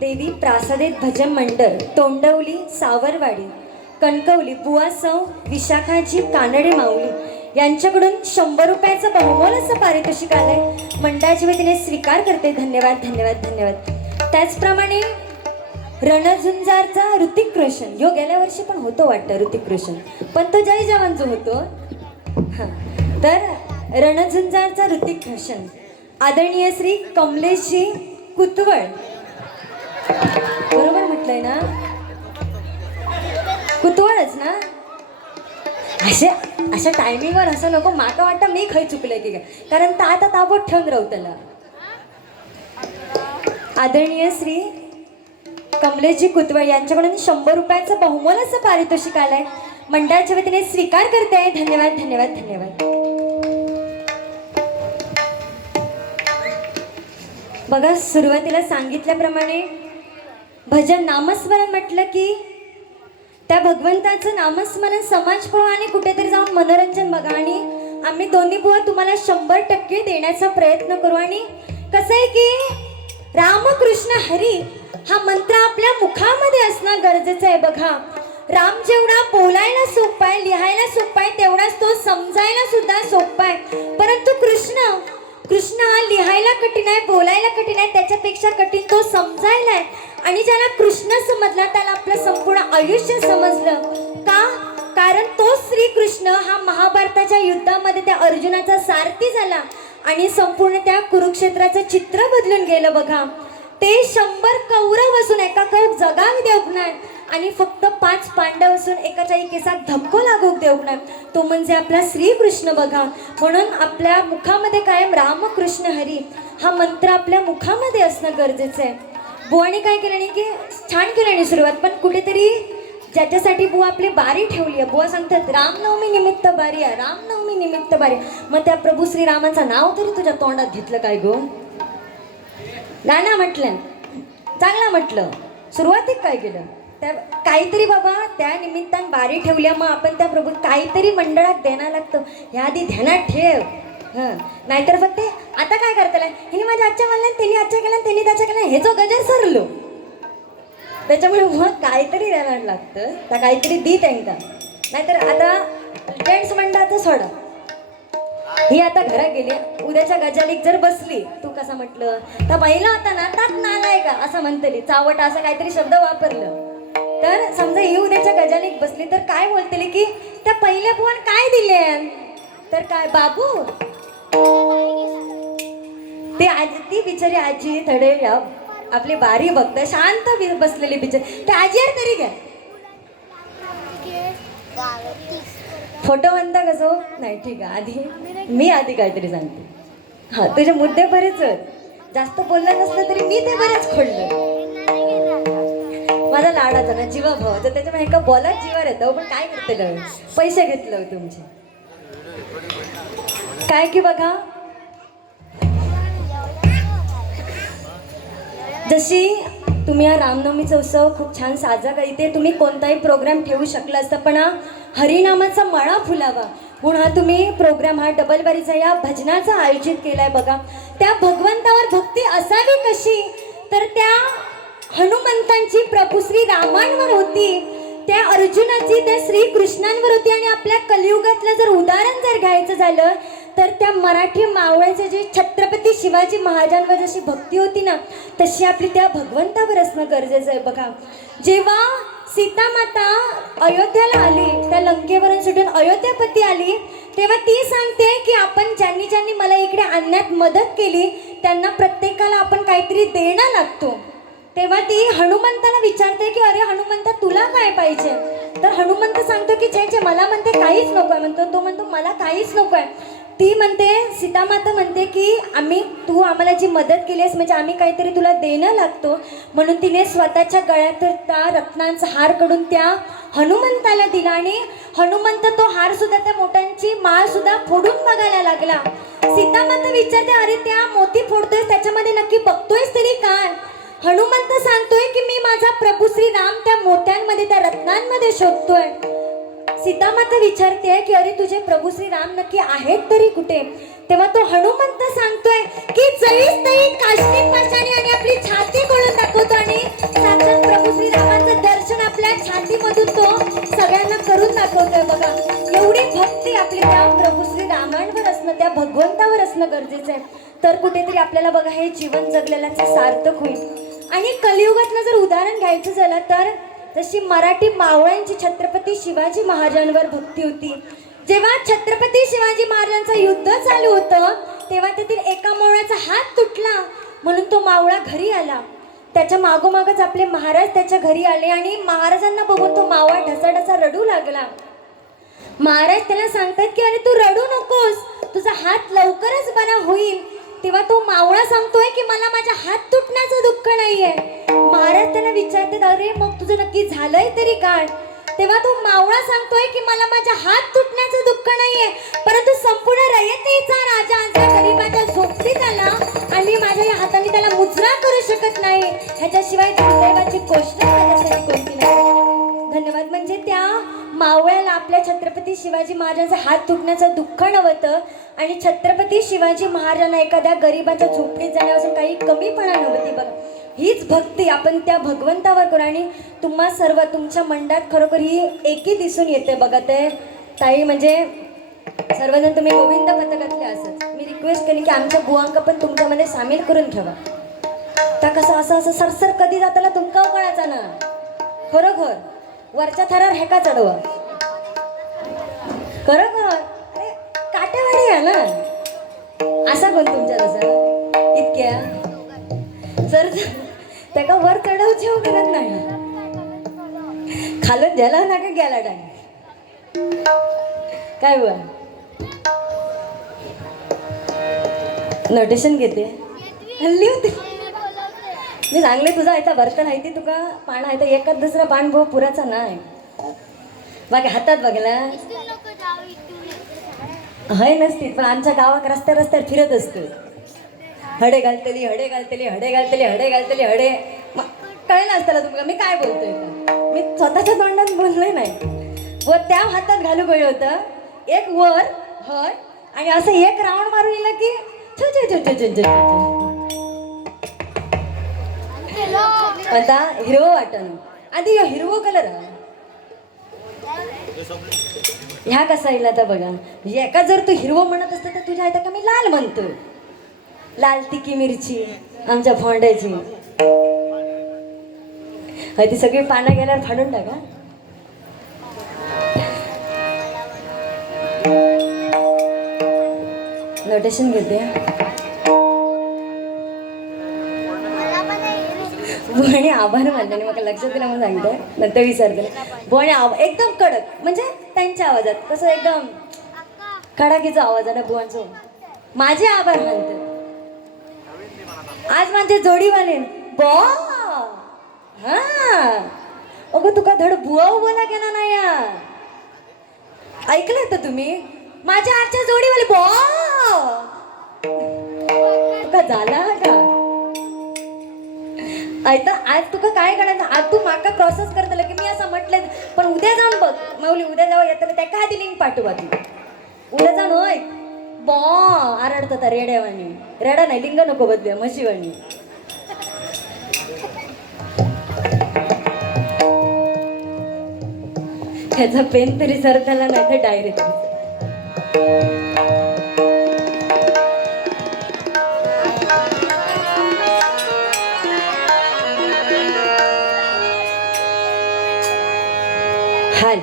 देवी प्रासादिक भजन मंडळ तोंडवली सावरवाडी कणकवली बुवासौ विशाखाजी कानडे माऊली यांच्याकडून 100 रुपयाचं बहुमोल असं पारितोषिक आलंय. मंडळाच्या वतीने स्वीकार करते. धन्यवाद धन्यवाद धन्यवाद. त्याचप्रमाणे रणझुंजारचा ऋतिक रोशन यो गेल्या वर्षी पण होतो वाटतं ऋतिक रोशन, पण तो जय जवान जो होतो हां, तर रणझुंजारचा ऋतिक रोशन आदरणीय श्री कमलेशजी कुतवळ, बरोबर म्हटलंय ना, कुतवळच ना. अशा टायमिंगवर असं नको, माका वाटतं मी खय चुकलंय की काय, कारण आता ताबोत ठेवून राहू त्याला. आदरणीय श्री कमलेशजी कुतवळ यांच्याकडून 100 रुपयाचं बहुमोल असं पारितोषिक आलंय. मंडळाच्या वतीने स्वीकार करते. धन्यवाद धन्यवाद धन्यवाद. बघा, सुरुवातीला सांगितल्याप्रमाणे भजन नामस्मरण म्हटलं की त्या भगवंताचं नामस्मरण समाजप्रमाणे कुठेतरी जाऊन मनोरंजन बघा. आणि आम्ही दोन्ही बुवा तुम्हाला 100% देण्याचा प्रयत्न करू. आणि कसं आहे की रामकृष्ण हरी हा मंत्र आपल्या मुखामध्ये असणं गरजेचं आहे. बघा, राम जेवढा बोलायला सोपा आहे, लिहायला सोपा आहे, तेवढाच तो समजायला सुद्धा सोपा आहे. परंतु कृष्ण हा लिहायला कठीण आहे, बोलायला कठीण आहे, त्याच्यापेक्षा कठीण तो समजायला आहे. आणि ज्याला कृष्ण समजला त्याला आपलं संपूर्ण आयुष्य समजलं. का? कारण तो श्रीकृष्ण हा महाभारताच्या युद्धामध्ये त्या अर्जुनाचा सारथी झाला आणि संपूर्ण त्या कुरुक्षेत्राचं चित्र बदलून गेलं. बघा, ते 100 कौरव असून एका कौरव जगावी देऊ नाही आणि फक्त 5 पांडव असून एकाच्या केसात धक्को लागू देऊ नाही, तो म्हणजे आपला श्रीकृष्ण. बघा, म्हणून आपल्या मुखामध्ये कायम रामकृष्ण हरी हा मंत्र आपल्या मुखामध्ये असणं गरजेचं आहे. बुवाने काय केलं नाही की छान केलं नाही सुरुवात, पण कुठेतरी ज्याच्यासाठी बुवा आपली बारी ठेवली आहे. बुवा सांगतात रामनवमी निमित्त बारी आहे, रामनवमी निमित्त बारी. मग त्या प्रभू श्रीरामाचं नाव तरी तुझ्या तोंडात घेतलं काय गो? गाणं म्हटलं, चांगलं म्हटलं, सुरुवातीत काय केलं त्या काहीतरी बाबा त्या निमित्तानं बारी ठेवल्या. मग आपण त्या प्रभू काहीतरी मंडळात देणं लागतं, ह्या आधी ध्यानात ठेव. हं नाहीतर फक्त आता काय करताय हिने माझ्या आजच्या म्हणलं त्यांनी आजच्या केला त्यांनी त्याच्या केला हे जो गजर सरलो त्याच्यामुळे मग काहीतरी द्यायला लागतं तर काहीतरी दी त्यांना नाहीतर आता जेंट्स म्हणतात सोडा ही आता घरात गेली उद्याच्या गजालीक जर बसली तू कसं म्हटलं तर पहिला होता ना ताक नालाय का असं म्हणतली चावट असं काहीतरी शब्द वापरलं तर समजा ही उद्याच्या गजालीक बसली तर काय बोलतली की त्या पहिल्या बुवान काय दिले तर काय बाबू ते आजी ती बिचारी आजी थोडे आपली बारी बघता शांत बसलेली बिचारी त्या आजीवर तरी घ्या फोटो म्हणता कसं नाही ठीक आहे आधी मी आधी काहीतरी सांगते हा तुझे मुद्दे बरेच आहेत जास्त बोललं नसलं तरी मी ते बरेच खोडलं माझा लाडाचा ना जीवा भावाचा त्याच्यामुळे एका बोलात जीवार येतं पण काय करते पैसे घेतलं तुमचे काय की बघा जशी तुम्ही हा रामनवमीचा उत्सव खूप छान साजरा करीते तुम्ही कोणताही प्रोग्राम ठेवू शकला असता पण हा हरिनामाचा मळा फुलावा म्हणून हा तुम्ही प्रोग्राम हा डबलबारीचा या भजनाचा आयोजित केलाय बघा त्या भगवंतावर भक्ती असावी कशी तर त्या हनुमंतांची प्रभू श्री रामांवर होती त्या अर्जुनाची त्या श्रीकृष्णांवर होती आणि आपल्या कलियुगातलं जर उदाहरण जर घ्यायचं झालं तर त्या मराठी मावळ्याचे जे छत्रपती शिवाजी महाराजांवर जशी भक्ती होती ना तशी आपली त्या भगवंतावर असणं गरजेचं आहे बघा जेव्हा सीता माता अयोध्याला आली त्या लंकेवरून सुटून अयोध्यापती आली तेव्हा ती सांगते की आपण ज्यांनी ज्यांनी मला इकडे आणण्यात मदत केली त्यांना प्रत्येकाला आपण काहीतरी देणं लागतो तेव्हा ती हनुमंताला विचारते की अरे हनुमंता तुला काय पाहिजे तर हनुमंत सांगतो की जे जे मला म्हणते काहीच नको आहे म्हणतो तो म्हणतो मला काहीच नको आहे ती म्हणते सीतामाता म्हणते की तू आम्हाला जी मदत केली आहेस म्हणजे आम्ही काहीतरी तुला देणं लागतो म्हणून तिने स्वतःच्या गळ्यात त्या रत्नांचा हार कडून त्या हनुमंताला दिला आणि हनुमंत तो हार सुद्धा त्या मोत्यांची माळ सुद्धा फोडून बघायला लागला सीतामाता विचारते अरे त्या मोती फोडतोय त्याच्यामध्ये नक्की बघतोयस तरी काय हनुमंत सांगतोय की मी माझा प्रभू श्री राम त्या मोत्यांमध्ये त्या रत्नांमध्ये शोधतोय सीतामाता विचारते की अरे तुझे प्रभू श्री राम नक्की आहेत तरी कुठे तेव्हा तो हनुमंत सांगतोय की जळीस तरी काश्मीर पाषाणी आणि आपली छाती खोलून दाखवतो आणि साक्षात प्रभू श्री रामांचं दर्शन आपल्या छातीमधून तो सगळ्यांना करून दाखवतोय बघा एवढी भक्ती आपली त्या प्रभू श्री रामांवर असणं त्या भगवंतावर असणं गरजेचं आहे तर कुठेतरी आपल्याला बघा हे जीवन जगलेल्याचं सार्थक होईल आणि कलियुगातलं जर उदाहरण घ्यायचं झालं तर जशी मराठी मावळ्यांची छत्रपती शिवाजी महाराजांवर भक्ती होती जेव्हा छत्रपती शिवाजी महाराजांचं युद्ध चालू होतं तेव्हा त्यातील एका मावळ्याचा हात तुटला म्हणून तो मावळा घरी आला त्याच्या मागोमागच आपले महाराज त्याच्या घरी आले आणि महाराजांना बघून तो मावळा ढसाढसा रडू लागला महाराज त्याला सांगतात की अरे तू रडू नकोस तुझा हात लवकरच बरा होईल तेव्हा तो मावळा सांगतोय की मला माझ्या हात तुटण्याचं दुःख नाहीये महाराज त्याला विचारतात अरे मग तुझं नक्की झालंय तरी काय तेव्हा तो मावळा सांगतोय की मला माझ्या हात तुटण्याचं दुःख नाहीये परंतु संपूर्ण रयतेचा राजा आमच्या गरीबाच्या झोपडीत आला आणि माझ्या या हाताने त्याला मुजरा करू शकत नाही ह्याच्याशिवाय दुर्दैवाची गोष्ट माझ्यासाठी कोणती नाही धन्यवाद म्हणजे त्या मावळ्याला आपल्या छत्रपती शिवाजी महाराजांचा हात तुटण्याचं दुःख नव्हतं आणि छत्रपती शिवाजी महाराजांना एखाद्या गरीबाच्या झोपडीत जाण्यापासून काही कमीपणा नव्हती बघा हीच भक्ती आपण त्या भगवंतावर करू आणि तुम्हा सर्व तुमच्या मंडळात खरोखर ही एकी दिसून येते बघा ते ताई म्हणजे सर्वजण तुम्ही गोविंद पथकातले असत मी रिक्वेस्ट केली की आमच्या बुवांक पण तुमच्यामध्ये सामील करून ठेवा त्या कसं असं असं सरसर कधी जाताना तुमका कळायचा ना खरोखर वरच्या थरावर हेका चढवा खरोखर अरे काटेवाडी आहे ना असा कोण तुमच्या तसं इतक्या सर त्याका वर चढवची करत नाही खालत झाला ना का गेला टाइम काय बुवा नोटेशन घेते हल्ली होती मी सांगले तुझा इथं बर्तन आहे ती तुका पाण आहे तर एकाच दुसरा पाण भाऊ पुराचा नाही बाकी हातात बघला हय नसती पण आमच्या गावात रस्त्यावर फिरत असतो हडे घालतली हडे घालतली हडे घालतली हडे घालतली हडे कळलं असताना तुमका मी काय बोलतोय का मी स्वतःच्या तोंडात बोलले नाही व त्या हातात घालू गयो होतं एक वर हय आणि असं एक राऊंड मारून येईल की छो छो छो छो छो छो छो. आता हिरवं वाटण आधी हिरवं कलर ह्या कसा येईल आता बघा. म्हणजे एका जर तू हिरवं म्हणत असतं तर तुझ्या आता का मी लाल म्हणतो. लाल तिकी मिरची आमच्या फोंड्याची. ती सगळी पानं गेल्यावर फाडून टाका. नोटेशन घेते. आणि आभार मानल्याने मला लक्षात दिलं म्हणून सांगतोय नंतर विसरते. बोणे एकदम कडक म्हणजे त्यांच्या आवाजात कसं एकदम कडाकीचा आवाज आहे ना बुवांचो. माझे आभार मानते आज माझे जोडीवाले बॉ. हा अगं तुका धड बुवा बोला गेला नाही या. ऐकलं तर तुम्ही माझ्या आजच्या जोडीवाले बॉ. तुका झाला का ऐता आज तुका काय करायचं. आज तू माका प्रोसेस करतलं की मी असं म्हटलं पण उद्या जाऊन बघ माऊली. उद्या जाऊ येतं त्या का आधी लिंक पाठवा तू. उद्या जाऊन होय बॉ आरडत रेड्यावानी. रेडा नाही लिंग नको बदल्या म्हशीवाणी. त्याचा पेन तरी सरताला नाही तर डायरी तरी. हाल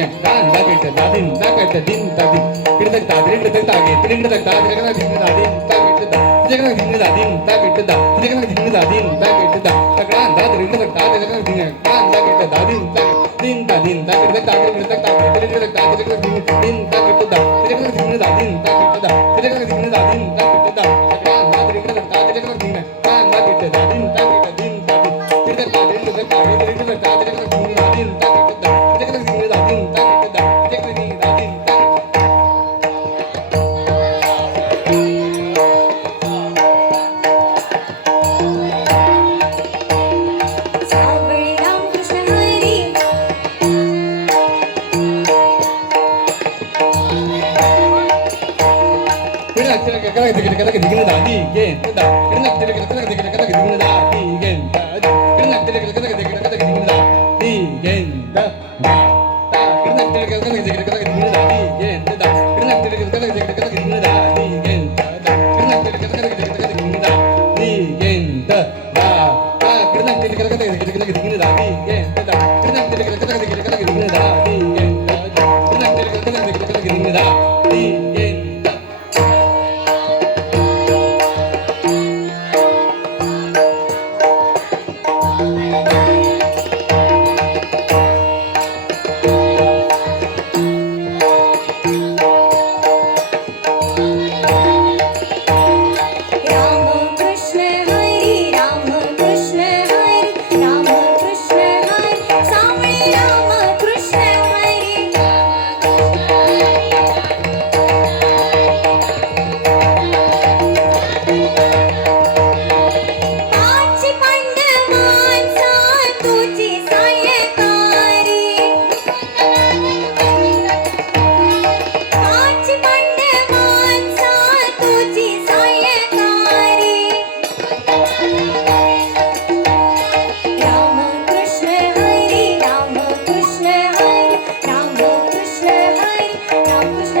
दिने कांदा पेट दादिन ताकत दिन तादिन किडतक तादरिंड तक तागे तिरिंड तक तादरिंड दिन दादिन ताकत दा तिजकन दिन दादिन ताकत दा तिजकन दिन दादिन ताकत दा तकड़ा दादरिंड तक तादरिंड दिन कांदा पेट दादिन ताकत दिन तादिन ताकत तक तादरिंड तक तागे तिरिंड तक तादरिंड दिन ताकत दा तिजकन दिन दादिन ताकत दा तिजकन दिन दादिन ताकत दा तकड़ा दादरिंड तक तादरिंड दिन कांदा पेट दादिन ताकत दिन तादिन किडतक तादरिंड तक तागे तिरिंड तक तादरिंड दिन दादिन ताकत दा तिजकन दिन दादिन ताकत दा तिजकन दिन दादिन ताकत सावळे रामकृष्ण हरी रामकृष्ण हरी रामकृष्ण हरी रामकृष्ण हरी सावळे रामकृष्ण हरी पाच पांडवांचा तुझी सायकारी पाच पांडवांचा तुझी सायकारी रामकृष्ण हरी रामकृष्ण हरी रामकृष्ण हरी रामकृष्ण हरी रामकृष्ण हरी रामकृष्ण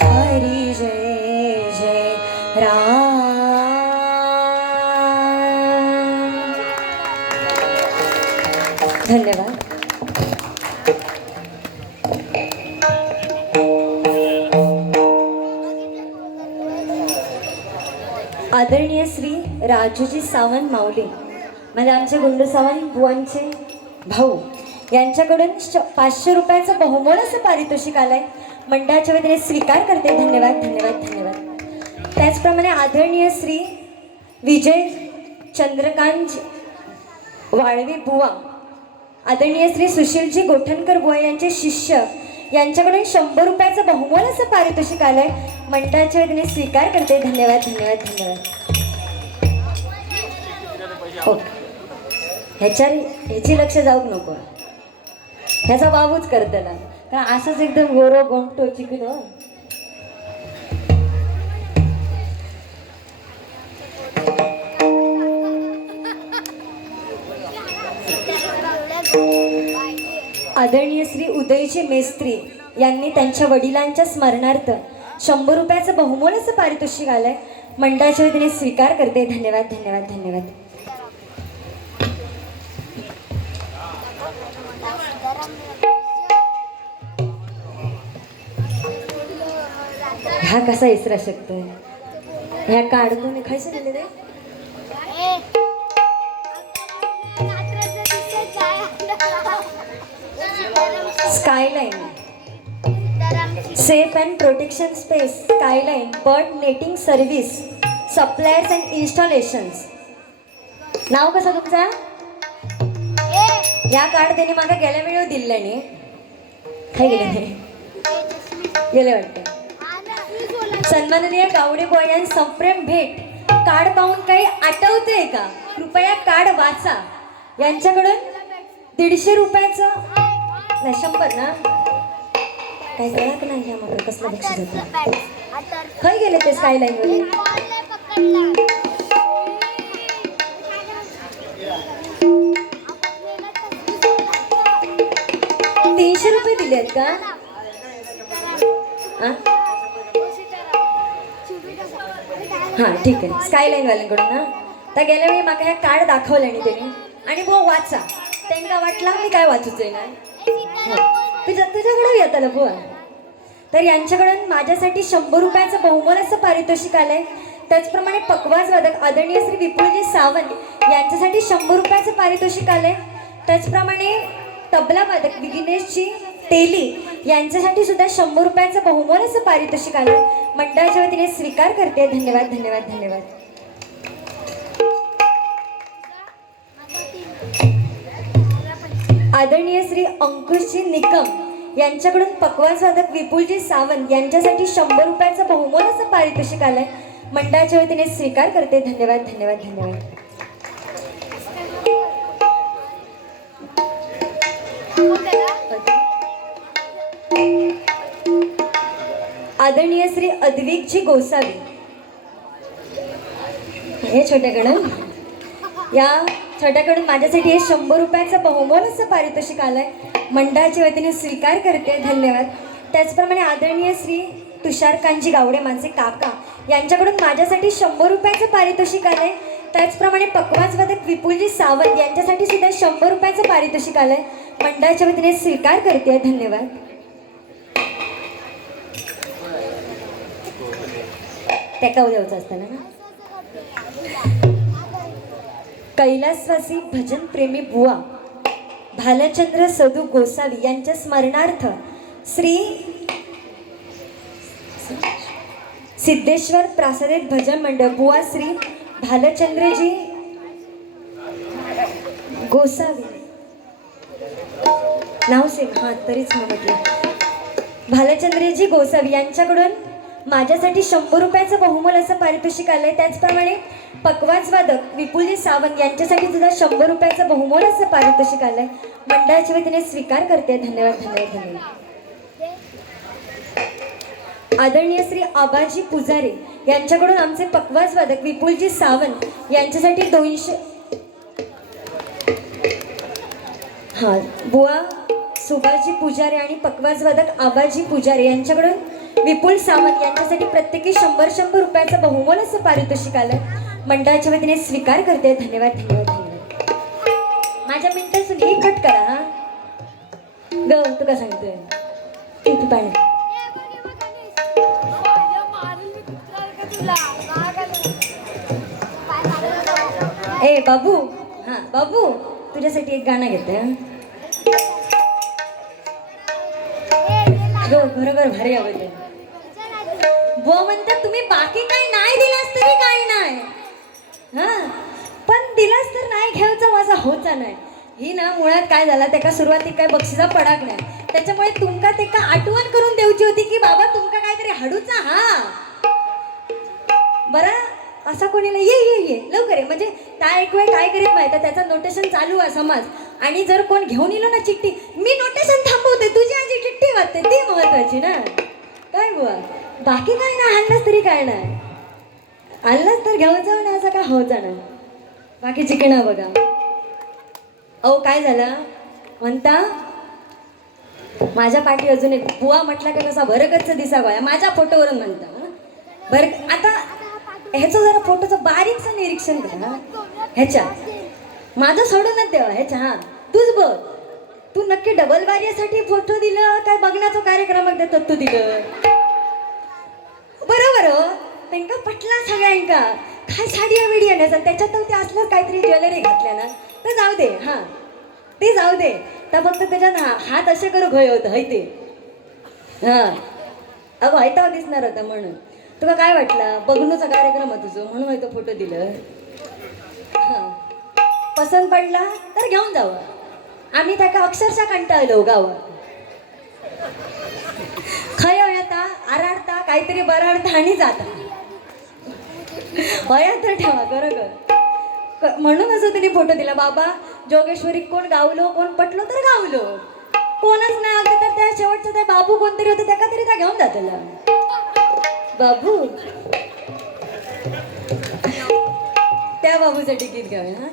हरी जय जय राम धन्यवाद. आदरणीय श्री राजूजी सावंत माऊली म्हणजे आमचे गुंडू सावंत बुवांचे भाऊ यांच्याकडून 500 रुपयाचं बहुमोल असं पारितोषिक आलंय. मंडळाच्या वतीने स्वीकार करते. धन्यवाद धन्यवाद धन्यवाद. त्याचप्रमाणे आदरणीय श्री विजय चंद्रकांत वाळवी बुवा, आदरणीय श्री सुशीलजी गोठणकर बुवा यांचे शिष्य यांच्याकडून 100 रुपयाचं बहुमोल असं पारितोषिक आलंय. मंडळाच्या वतीने स्वीकार करते. धन्यवाद धन्यवाद धन्यवाद. ओके, ह्याची लक्ष जाऊ नको. ह्याचा बाबूच करतला कारण असंच एकदम गोरो गोमटो चिकनो. आदरणीय श्री उदयजी मेस्त्री यांनी त्यांच्या वडिलांच्या स्मरणार्थ 100 रुपयाचं बहुमोल असं पारितोषिक आलंय. मंडळाच्या वतीने स्वीकार करते. धन्यवाद धन्यवाद धन्यवाद. हा कसा इसरा शकतोय ह्या काढून खायचं दिले रे skyline safe and protection space skyline bird netting service suppliers and installations. नाव कसं तुमचा? या कार्ड त्याने मागा गेल्या वेळेवर दिलं नाही काय गेले नाही गेले वाटते. सन्माननीय गावडे बॉय यांनी संप्रेम भेट कार्ड पाहून काही आठवतंय का? कृपया कार्ड वाचा. यांच्याकडून 150 रुपयाचं नाही 100 ना काही कळत नाही घ्या मग कसलं बक्षीस होतं. खय गेले ते स्कायलाईन मध्ये 300 रुपये दिले आहेत का? हां ठीक आहे स्कायलाईन वाल्यांकडून ना. तर गेल्या वेळी माका ह्या कार्ड दाखवलं आणि त्याने आणि बुवा वाचा त्यांना वाटला मी काय वाचूचंय ना तुझ्याकडे येताला बुवा. तर यांच्याकडून माझ्यासाठी 100 रुपयाचं बहुमोल असं पारितोषिक आलंय. त्याचप्रमाणे पकवाज वादक आदरणीय श्री विपुलजी सावंत यांच्यासाठी 100 रुपयाचं पारितोषिक आलंय. त्याचप्रमाणे तबला वादक विघ्नेशजी तेली यांच्यासाठी सुद्धा 100 रुपयाचं बहुमोल असं पारितोषिक आलंय. मंडळाच्या वतीने स्वीकार करते. धन्यवाद धन्यवाद धन्यवाद. आदरणीय श्री अंकुशजी निकम यांच्याकडून पकवाज वादक विपुलजी सावंत यांच्यासाठी 100 रुपयाचं बहुमोल असं पारितोषिक आलंय. मंडळाच्या वतीने स्वीकार करते. धन्यवाद धन्यवाद धन्यवाद. आदरणीय श्री अद्विकजी गोसावी हे छोट्याकडून या छोट्याकडून माझ्यासाठी हे 100 रुपयाचं बहुमोल असं पारितोषिक आलंय. मंडळाच्या वतीने स्वीकार करते. धन्यवाद. त्याचप्रमाणे आदरणीय श्री तुषारकांतजी गावडे माझे काका यांच्याकडून माझ्यासाठी 100 रुपयाचं पारितोषिक आलंय. त्याचप्रमाणे पकवाज वादक विपुलजी सावंत यांच्यासाठी सुद्धा 100 रुपयाचं पारितोषिक आलंय. मंडळाच्या वतीने स्वीकार करते. धन्यवाद. त्या उद्याचं असताना ना कैलासवासी भजन प्रेमी बुवा भालचंद्र सदू गोसावी यांच्या स्मरणार्थ श्री सिद्धेश्वर प्रासादिक भजन मंडळ बुवा श्री भालचंद्रजी गोसावी नाव सेम हां तरीच म्हटलं भालचंद्रजी गोसावी यांच्याकडून माझ्यासाठी 100 रुपयाचं बहुमोल असं पारितोषिक आलंय. त्याचप्रमाणे पकवाज वादक विपुलजी सावंत यांच्यासाठी सुद्धा 100 रुपयाचं बहुमोल असं पारितोषिक आलंय. मंडळाच्या वतीने स्वीकार करते. धन्यवाद धन्यवाद धन्यवाद. आदरणीय श्री आबाजी पुजारे यांच्याकडून आमचे पकवाज वादक विपुलजी सावंत यांच्यासाठी 200 हां बुवा सुभाजी पुजारे आणि पकवाज वादक आबाजी पुजारे यांच्याकडून विपुल सावंत यांच्यासाठी प्रत्येकी 100 रुपयाचं बहुमोल असं पारितोषिक आलंय. मंडळाच्या वतीने स्वीकार करते. धन्यवाद धन्यवाद धन्यवाद. माझ्या मिनिटासून हे कट करा हा ग तुका सांगतोय टिपी पाणी ए बाबू हां बाबू तुझ्यासाठी एक गाणं घेते गो बरोबर भारी आवडते. बुवा म्हणतात तुम्ही बाकी काही नाही दिलास तरी काही नाही हां पण दिलास तर नाही घ्यायचा माझा होता नाही. ही ना मुळात काय झाला त्याका सुरुवातीक काय बक्षिसा पडाक नाही. त्याच्यामुळे तुमका तेका आठवण करून द्यायची होती की बाबा तुमका काहीतरी हाडूचा हा बरं असा कोणीला ये ये ये लवकर म्हणजे त्या एक वेळ काय करीत माहिती त्याचा नोटेशन चालू आहे समाज आणि जर कोण घेऊन येलो ना चिठ्ठी मी नोटेशन थांबवते तुझी आजी चिठ्ठी वाचते ती महत्वाची ना काय बुवा बाकी काय ना आणलास तरी काय नाही आणलास तर घेऊन जाऊ ना असं काय होत जाणार बाकी चिकणा बघा. अहो काय झालं म्हणता माझ्या पाठी अजून एक बुवा म्हटला का कसा भरकच दिसा गोया माझ्या फोटोवरून म्हणता बरं. आता ह्याचं जरा फोटोचं बारीकचं निरीक्षण करा ह्याच्या माझं सोडूनच देवा ह्याच्या हां तूच बघ तू नक्की डबल बारीसाठी फोटो दिलं काय बघण्याचा कार्यक्रमात देतात तू दिलं त्यांना पटला सगळ्यांका काय साडी बिडी आणायचं त्याच्यात ते असलं काहीतरी ज्वेलरी घातल्या ना तर जाऊ दे हां ते जाऊ दे तर फक्त त्याच्यात हात असे करू घय होतं है ते हां अगं हैताव दिसणार होता म्हणून तुला काय वाटलं बघणूचा कार्यक्रम आहे तुझं म्हणून तो फोटो दिलं हां पसंत पडला तर घेऊन जावं आम्ही त्याका अक्षरशः कंटाळलो गावात खय येता आराडता काहीतरी बराडता आणि जाता वया तर ठेवा बरोबर म्हणून असं तिने फोटो दिला बाबा जोगेश्वरी कोण गावलो कोण पटलो तर गावलो कोणच नाही आलं तर त्या शेवटचं त्या बाबू कोणतरी होतं त्याका तरी त्या घेऊन जातला बाबू त्या बाबूचं तिकीट घ्यावे हा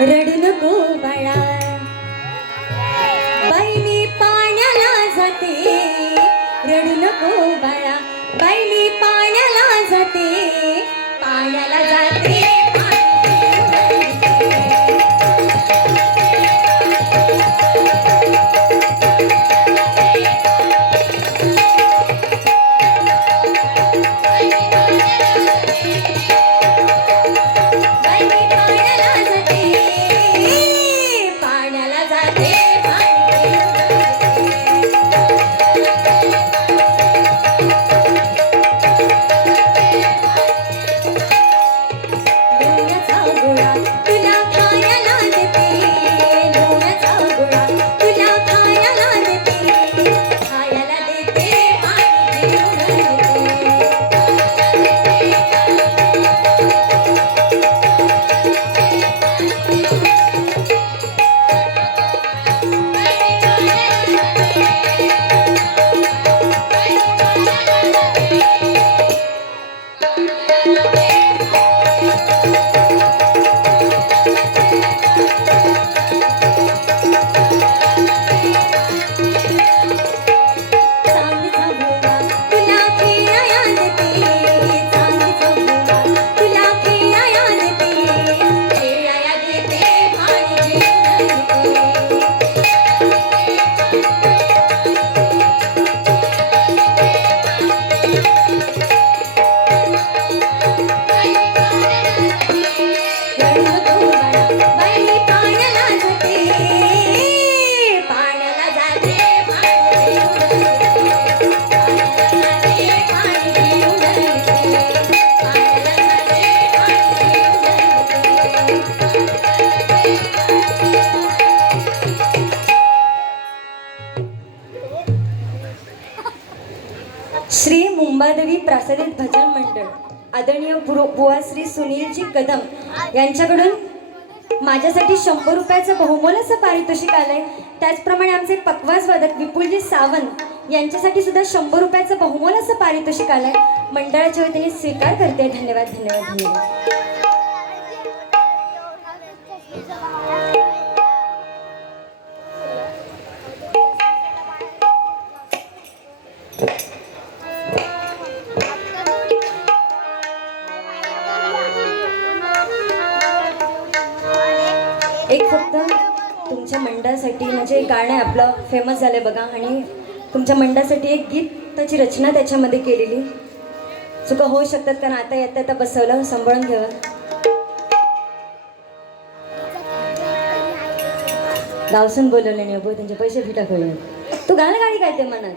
रडू नको बाळा बाई मी पाण्याला जाते रडू नको बाळा बाई मी पाण्याला जाते पाण्याला जाते श्री मुंबादेवी प्रासादिक भजन मंडळ आदरणीय बुवा श्री सुनीलजी कदम यांच्याकडून माझ्यासाठी 100 रुपयाचं बहुमोलाचं पारितोषिक आलंय त्याचप्रमाणे आमचे पकवास वादक विपुलजी सावंत यांच्यासाठी सुद्धा 100 रुपयाचं बहुमोलाचं पारितोषिक आलंय मंडळाच्या वतीने स्वीकार करते धन्यवाद धन्यवाद धन्यवाद एक फक्त तुमच्या मंडळासाठी म्हणजे गाणं आपलं फेमस झालंय बघा आणि तुमच्या मंडळासाठी एक गीताची रचना त्याच्यामध्ये केलेली चुका होऊ शकतात कारण आता येता येता बसवलं सांभाळून घ्यावं गावसून बोलवले नाही बो त्यांचे पैसे फिटा करून तू गाणं गाडी काय ते मनात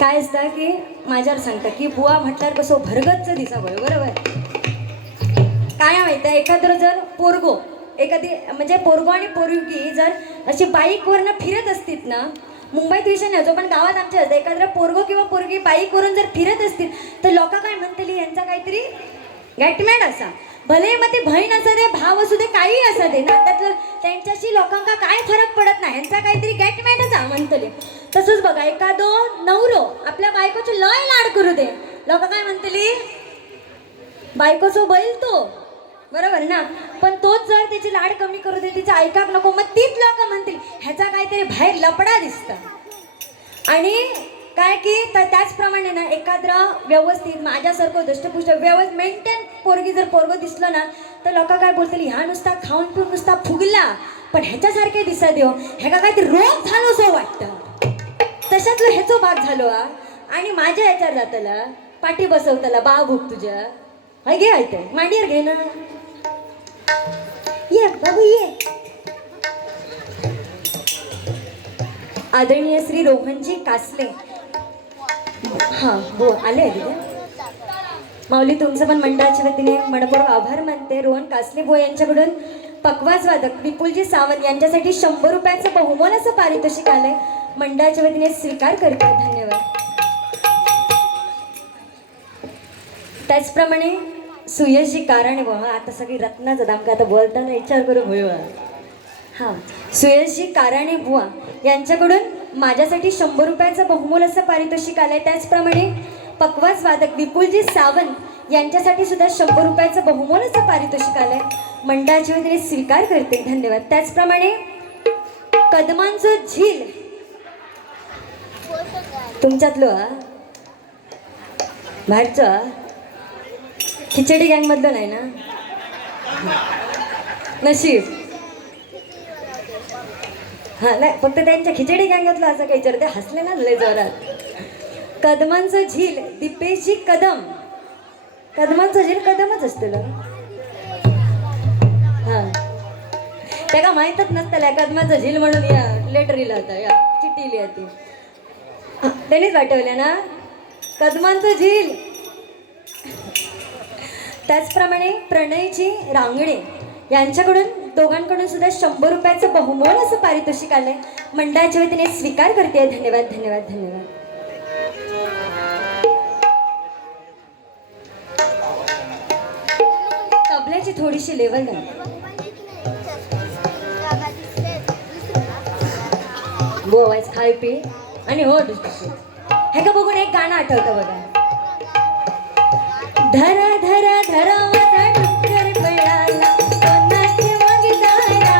काय असतं की माझ्यावर सांगता की बुवा म्हटल्यावर कसं भरगतचं दिसा बरोबर काय माहिती आहे एखादं जर पोरगो एखादी म्हणजे पोरगो आणि पोरगी जर अशी बाईकवरनं फिरत असतील ना मुंबईत विषय नव्हतो पण गावात आमच्या असतं एखादं पोरगो किंवा पोरगी बाईकवरून जर फिरत असतील तर लोक काय म्हणतील यांचा काहीतरी गॅटमॅट असा भले मग ते बहीण असू दे भाव असू दे काही असू दे नात्यातलं त्यांच्याशी लोकांका काय फरक पडत नाही यांचा काहीतरी गॅटमॅटच म्हणतले तसंच बघा एखादो नवरो आपल्या बायकोचे लय लाड करू दे लोक काय म्हणतली बायकोचो बैल तो बरोबर ना पण तोच जर त्याची लाड कमी करू दे तिचं ऐकाक नको मग तीच लोक म्हणतील ह्याचा काहीतरी बाहेर लपडा दिसतं आणि काय की त्याचप्रमाणे ना एखाद्रा व्यवस्थित माझ्यासारखं दष्टपुष्ट मेंटेन पोरगी जर पोरगं दिसलं ना तर लोक काय बोलतील ह्या नुसता खाऊन पिऊन नुसता फुगला पण ह्याच्यासारखे दिसा देव ह्याका काय ते रोग झालो असं वाटतं तशातलं ह्याचो भाग झालो हा आणि माझ्या ह्याच्यावर जातला पाठी बसवतला बा भूक तुझ्या हय घे ऐकते मांडीवर घे ना ये बाबू ये आदरणीय श्री रोहनजी कासले हां हो आले आहे तिथे माऊली तुमचं पण मंडळाच्या वतीने मनपूर्वक आभार मानते. रोहन कासले भो यांच्याकडून पकवाज वादक विपुलजी सावंत यांच्यासाठी 100 रुपयाचं बहुमोलाचं पारितोषिक आलंय मंडळाच्या वतीने स्वीकार करते. धन्यवाद. त्याचप्रमाणे सुयशजी कारणे बघा आता सगळी रत्नाचं दाम का आता बोलताना विचार करून होईल हां सुयशजी कारणे बुवा यांच्याकडून माझ्यासाठी 100 रुपयाचं बहुमोल असं पारितोषिक आलंय. त्याचप्रमाणे पकवाज वादक विपुलजी सावंत यांच्यासाठी सुद्धा 100 रुपयाचं बहुमोल असं पारितोषिक आलंय मंडळाच्या वतीने स्वीकार करते. धन्यवाद. त्याचप्रमाणे कदमांचं झील तुमच्यातलं हा बाहेरचं खिचडी गँग मधलं नाही ना नशीब हा नाही फक्त त्यांच्या खिचडी गँगातलं असं काही विचारते हसले ना लय जोरात. कदमांचं झील दिपेशजी कदम कदमांचं झील कदमच असतं हा त्या का माहीतच नसतं कदमाचं झील म्हणून या लेटर लिहिला होता या चिठ्ठी लिहा ती त्यांनीच पाठवल्या ना कदमांचं झील. त्याचप्रमाणे प्रणयजी रांगणे यांच्याकडून दोघांकडून सुद्धा 100 रुपयाचं बहुमोल असं पारितोषिक आलंय मंडळाच्या वतीने स्वीकार करते. धन्यवाद धन्यवाद धन्यवाद. तबल्याची थोडीशी लेवल नाही बोवायच खाय पी आणि हो हे का बघून एक गाणं आठवतं बघा. धरा धरा धरा माझा डुक्कर पळाला कोणाची वागदारा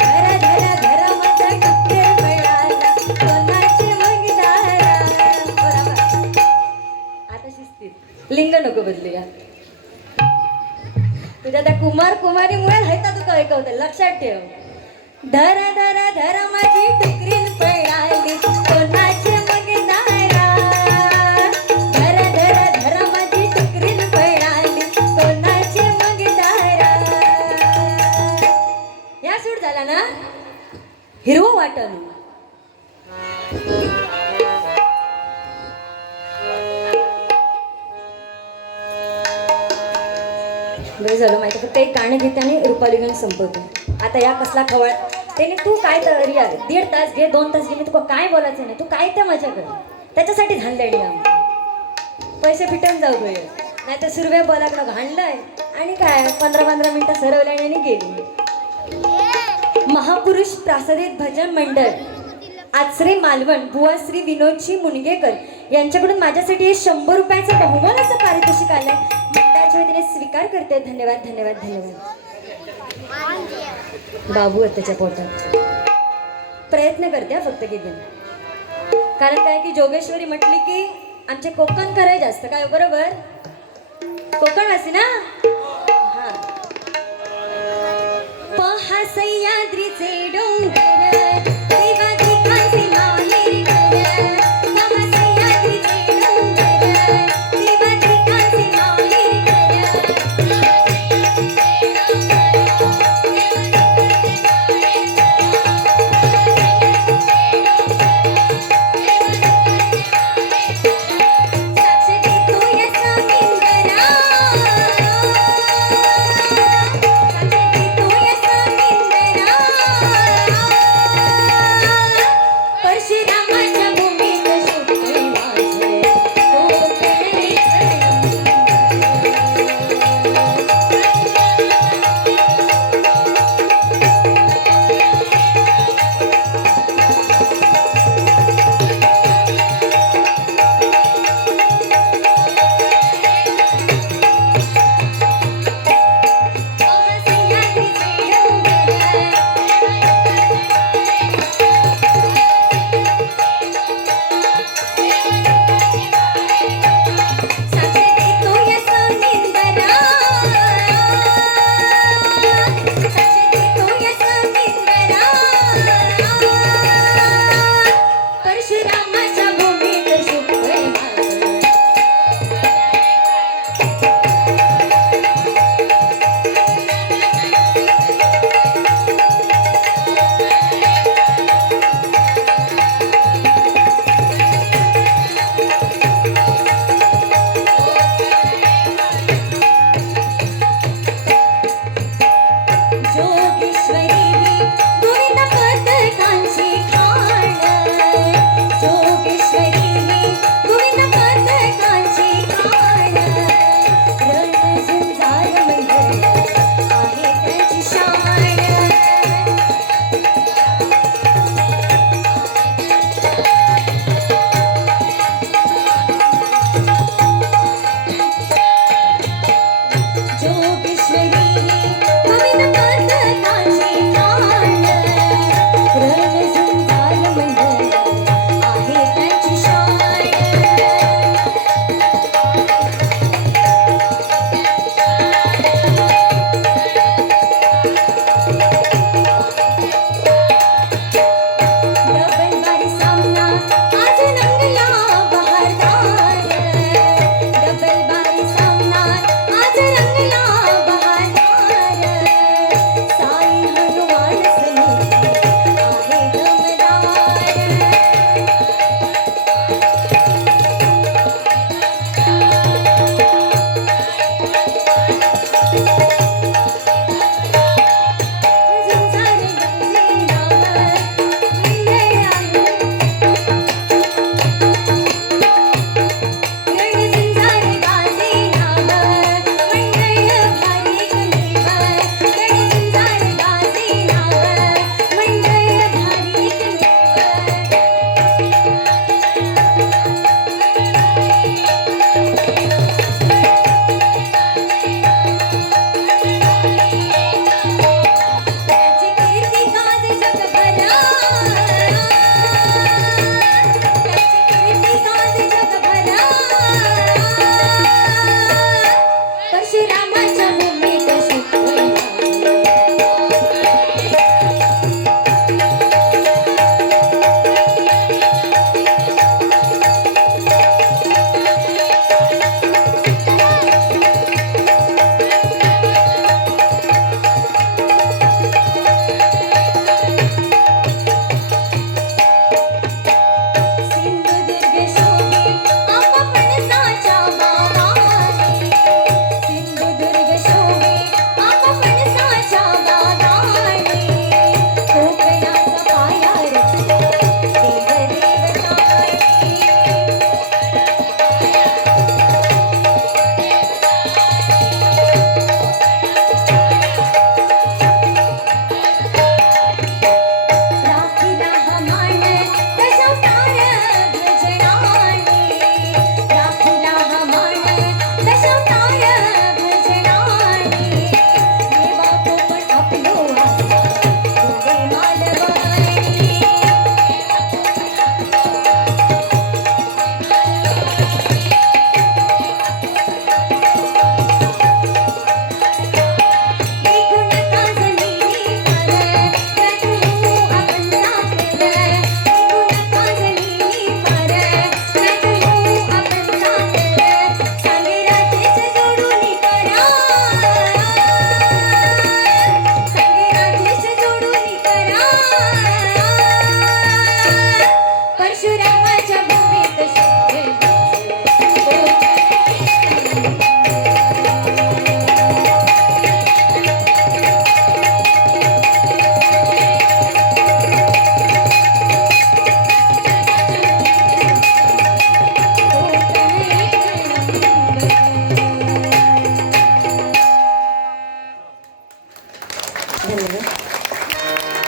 धरा धरा धरा माझा डुक्कर पळाला कोणाची वागदारा. आता शिस्तीत लिंग नको बदलूया तुझ्या त्या कुमार कुमारीमुळे हायता तुका ऐकवते लक्षात ठेव. धरा धरा धरा माझी डुकरीन पळाली कोणाची वागदारा धरा धरा धरा माझी डुकरीन पळाली कोणाची वागदारा. या सूट झाला ना हिरवं वाटण बरं झालं माहिती फक्त एक गाणं घेते आणि रुपाली घेऊन संपवते. आता या कसला खवळ त्याने तू काय तर यार 1.5 तास घे 2 तास घे तुला काय बोलायचं नाही तू काय त्या माझ्याकडे त्याच्यासाठी झाणलंय पैसे फिटून जाऊ गए नाही तर सुरवे बोलाकडं घाणलंय आणि काय 15-15 मिनिटं सरवल्याने आणि गेली. महापुरुष प्रासादित भजन मंडळ आचरे मालवण बुवा श्री विनोदजी मुनगेकर यांच्याकडून माझ्यासाठी हे 100 रुपयाचं बहुमोल असं पारितोषिक आलंय मंडळाच्या वतीने स्वीकार करते. धन्यवाद धन्यवाद धन्यवाद. बाबू आहे त्याच्या पोटात प्रयत्न करते फक्त किती कारण काय की जोगेश्वरी म्हटली की आमचे कोकण कराय जास्त काय बरोबर कोकणवासी ना हा पहा सह्याद्रीचे डोंगर